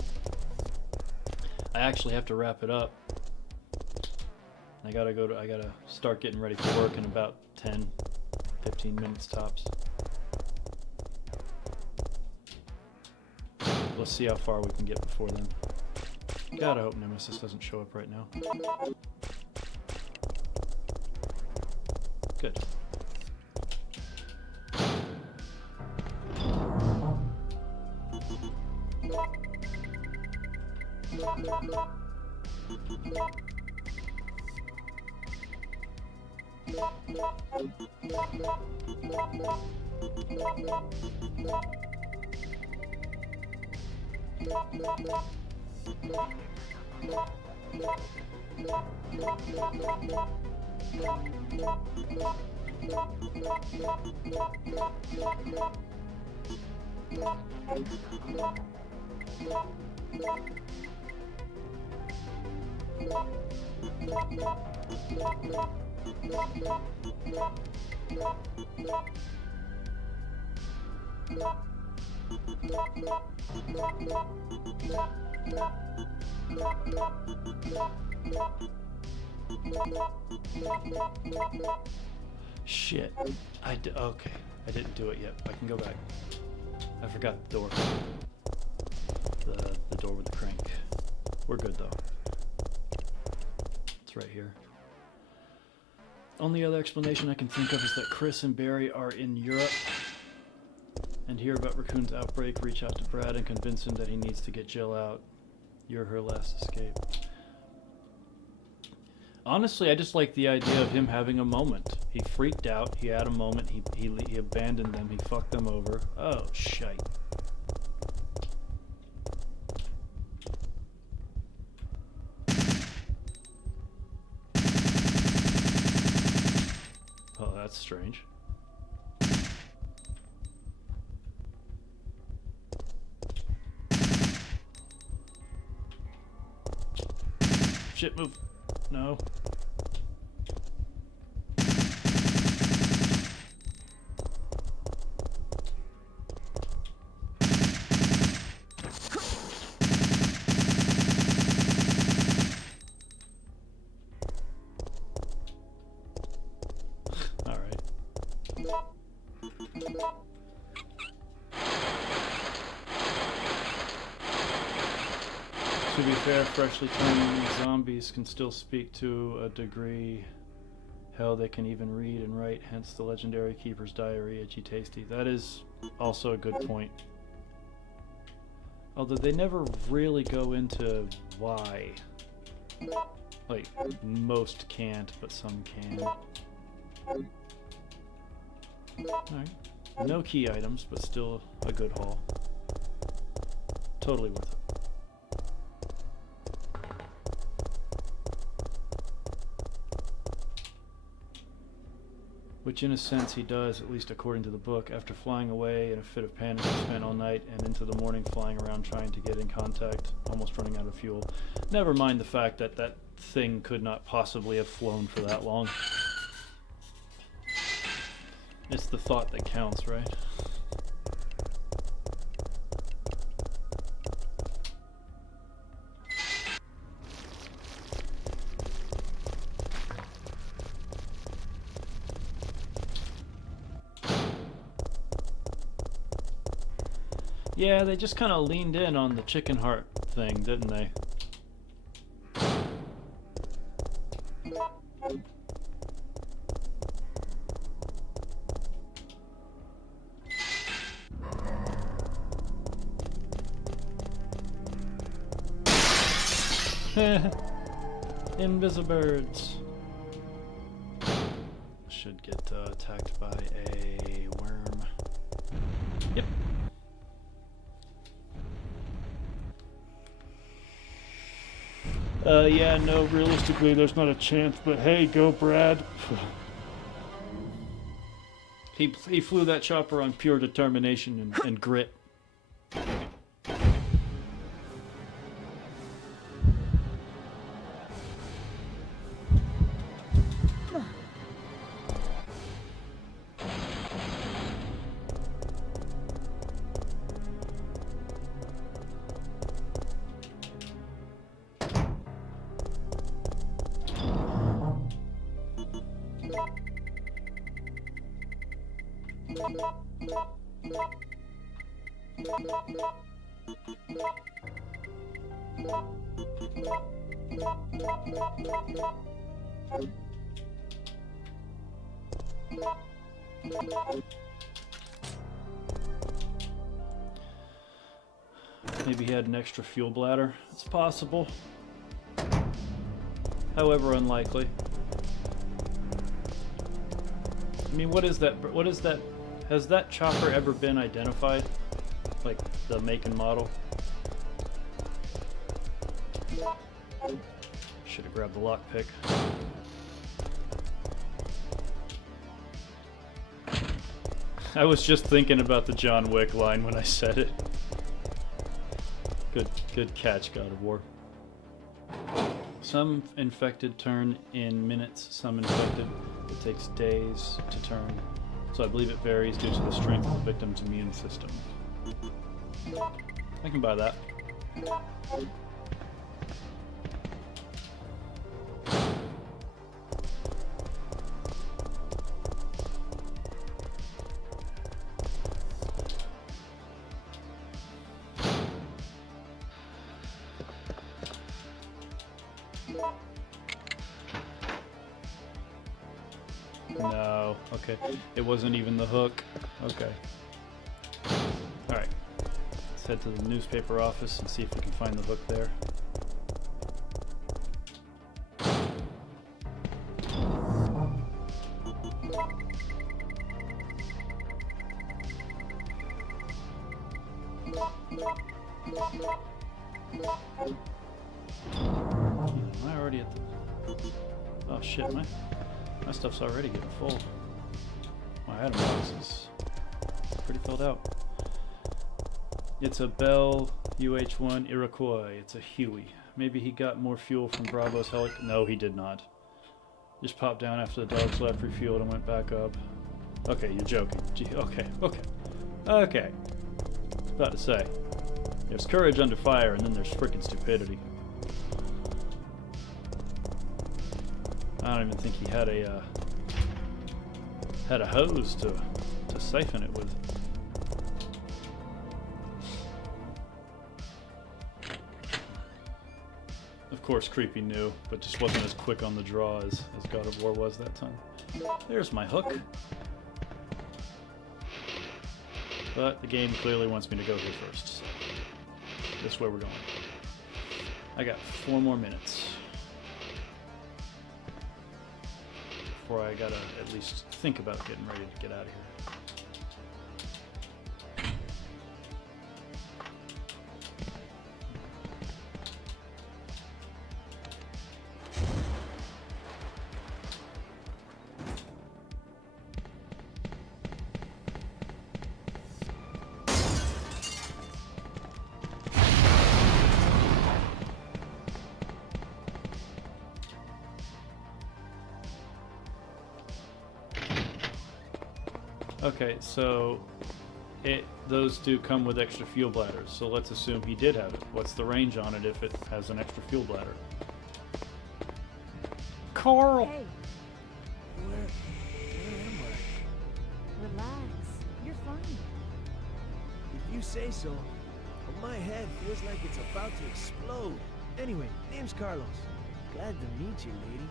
I actually have to wrap it up. I gotta start getting ready for work in about 10, 15 minutes tops. Let's see how far we can get before then. God, I hope Nemesis doesn't show up right now. Good. Shit. Okay. I didn't do it yet. I can go back. I forgot the door. The door with the crank. We're good though. It's right here. Only other explanation I can think of is that Chris and Barry are in Europe and hear about Raccoon's outbreak, reach out to Brad and convince him that he needs to get Jill out. You're her last escape. Honestly, I just like the idea of him having a moment. He freaked out, he had a moment, he abandoned them, he fucked them over. Oh, shite. Oh, that's strange. Shit, move. No. All right. To be fair, freshly turned zombies can still speak to a degree. Hell, they can even read and write, hence the legendary Keeper's Diary, Itchy Tasty. That is also a good point. Although they never really go into why. Like, most can't, but some can. Alright. No key items, but still a good haul. Totally worth it. Which in a sense he does, at least according to the book. After flying away in a fit of panic, he spent all night and into the morning flying around trying to get in contact, almost running out of fuel. Never mind the fact that that thing could not possibly have flown for that long. It's the thought that counts, right? Yeah, they just kind of leaned in on the chicken heart thing, didn't they? Invisibirds. Should get attacked by a worm. Yep. Yeah, no, realistically there's not a chance, but hey, go Brad. He flew that chopper on pure determination and grit. Maybe he had an extra fuel bladder. It's possible. However, unlikely. I mean, what is that? What is that? Has that chopper ever been identified? Like the make and model? Should have grabbed the lockpick. I was just thinking about the John Wick line when I said it. Good catch, God of War. Some infected turn in minutes, some infected it takes days to turn. So I believe it varies due to the strength of the victim's immune system. I can buy that. No, okay. It wasn't even the hook. Okay. Alright. Let's head to the newspaper office and see if we can find the hook there. Am I already at the... Oh shit, my stuff's already getting full. My item box is pretty filled out. It's a Bell UH-1 Iroquois. It's a Huey. Maybe he got more fuel from Bravo's helic. No, he did not. Just popped down after the dogs left, refueled, and went back up. Okay, you're joking. Gee, okay. Okay. About to say. There's courage under fire, and then there's frickin' stupidity. I don't even think he had a hose to siphon it with. Of course, Creepy knew, but just wasn't as quick on the draw as God of War was that time. There's my hook. But the game clearly wants me to go here first. So this is where we're going. I got 4 more minutes. Before I gotta at least think about getting ready to get out of here. Okay, so those do come with extra fuel bladders, so let's assume he did have it. What's the range on it if it has an extra fuel bladder? Carl! Hey, Where am I? relax. You're fine. If you say so. But my head feels like it's about to explode. Anyway, name's Carlos. Glad to meet you, lady.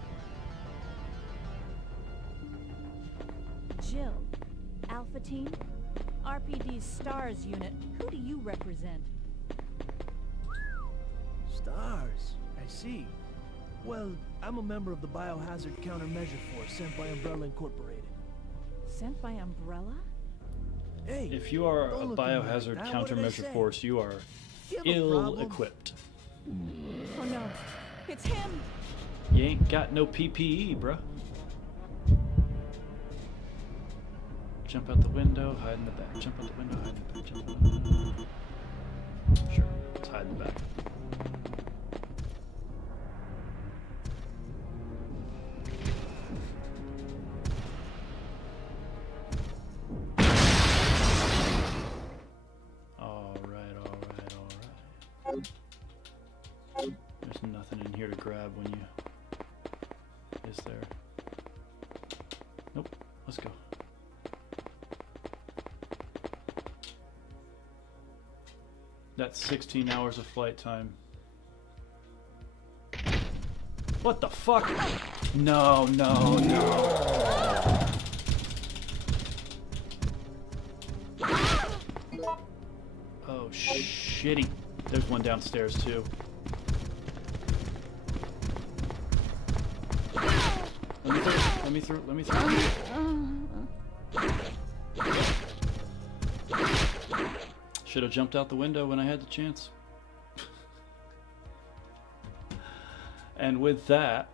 Jill. Alpha Team? RPD's STARS unit. Who do you represent? Stars. I see. Well, I'm a member of the Biohazard Countermeasure Force sent by Umbrella Incorporated. Sent by Umbrella? Hey, If you are a don't look at me like biohazard that. What did I countermeasure say? force, you are Do you have a problem? ill-equipped. Oh no. It's him! You ain't got no PPE, bruh. Jump out the window, hide in the back. Jump out the window, hide in the back. Jump out the window. Sure, let's hide in the back. Alright. There's nothing in here to grab when you... Is there? Nope, let's go. That's 16 hours of flight time. What the fuck? No, no, no. Oh, shitty. There's one downstairs, too. Let me through. Let me through. Should have jumped out the window when I had the chance. And with that...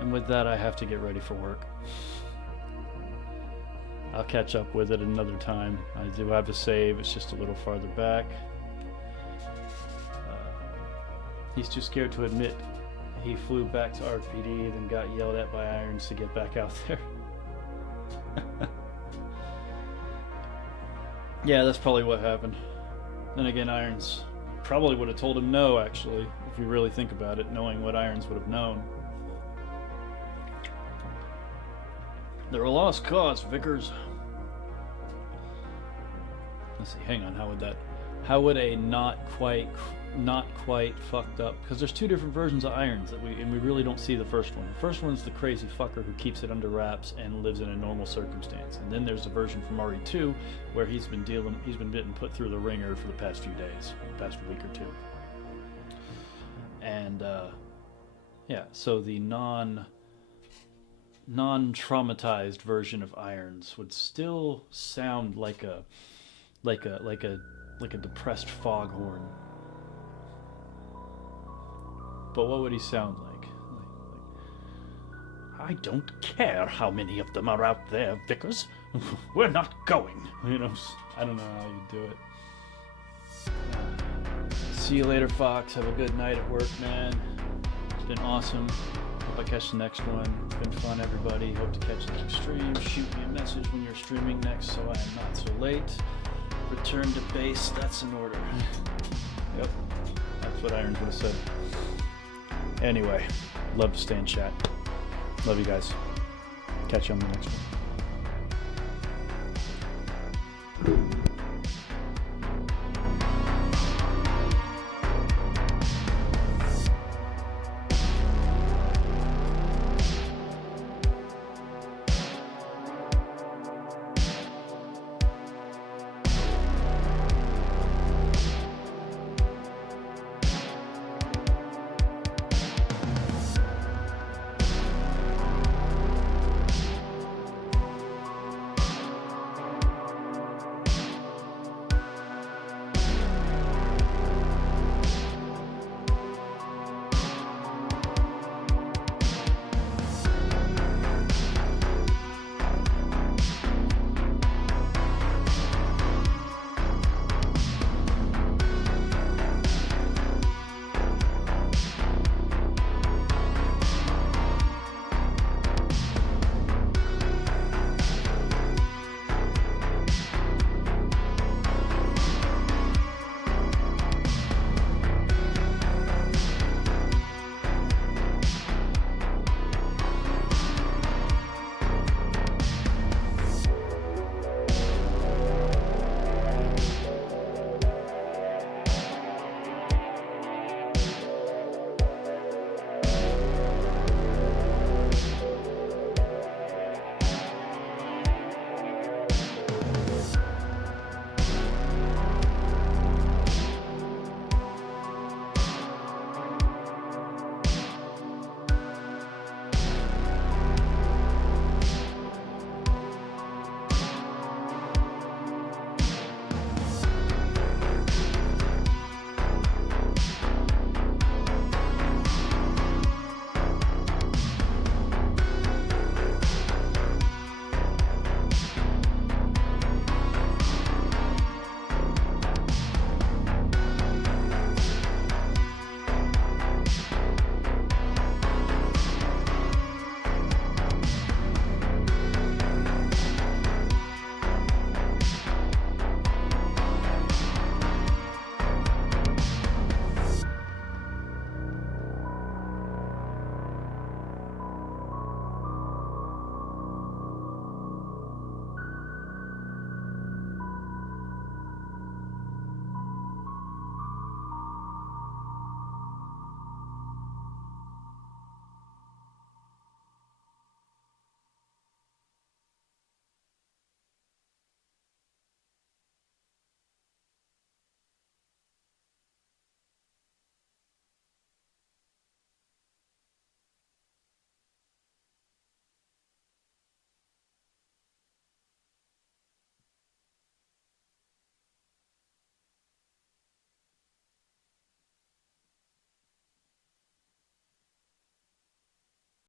And with that, I have to get ready for work. I'll catch up with it another time. I do have a save, it's just a little farther back. He's too scared to admit he flew back to RPD, then got yelled at by Irons to get back out there. Yeah, that's probably what happened. Then again, Irons probably would have told him no, actually, if you really think about it, knowing what Irons would have known. They're a lost cause, Vickers. Let's see, hang on, how would a not quite fucked up, because there's two different versions of Irons that we really don't see the first one. The first one's the crazy fucker who keeps it under wraps and lives in a normal circumstance. And then there's the version from RE2 where he's been getting put through the ringer for the past few days, the past week or two. And yeah, so the non-traumatized version of Irons would still sound like a depressed foghorn. But what would he sound like? I don't care how many of them are out there, Vickers. We're not going. You know, I don't know how you do it. See you later, Fox. Have a good night at work, man. It's been awesome. Hope I catch the next one. It's been fun, everybody. Hope to catch the next stream. Shoot me a message when you're streaming next so I am not so late. Return to base. That's an order. Yep. That's what Irons would have said. Anyway, love to stay in chat. Love you guys. Catch you on the next one.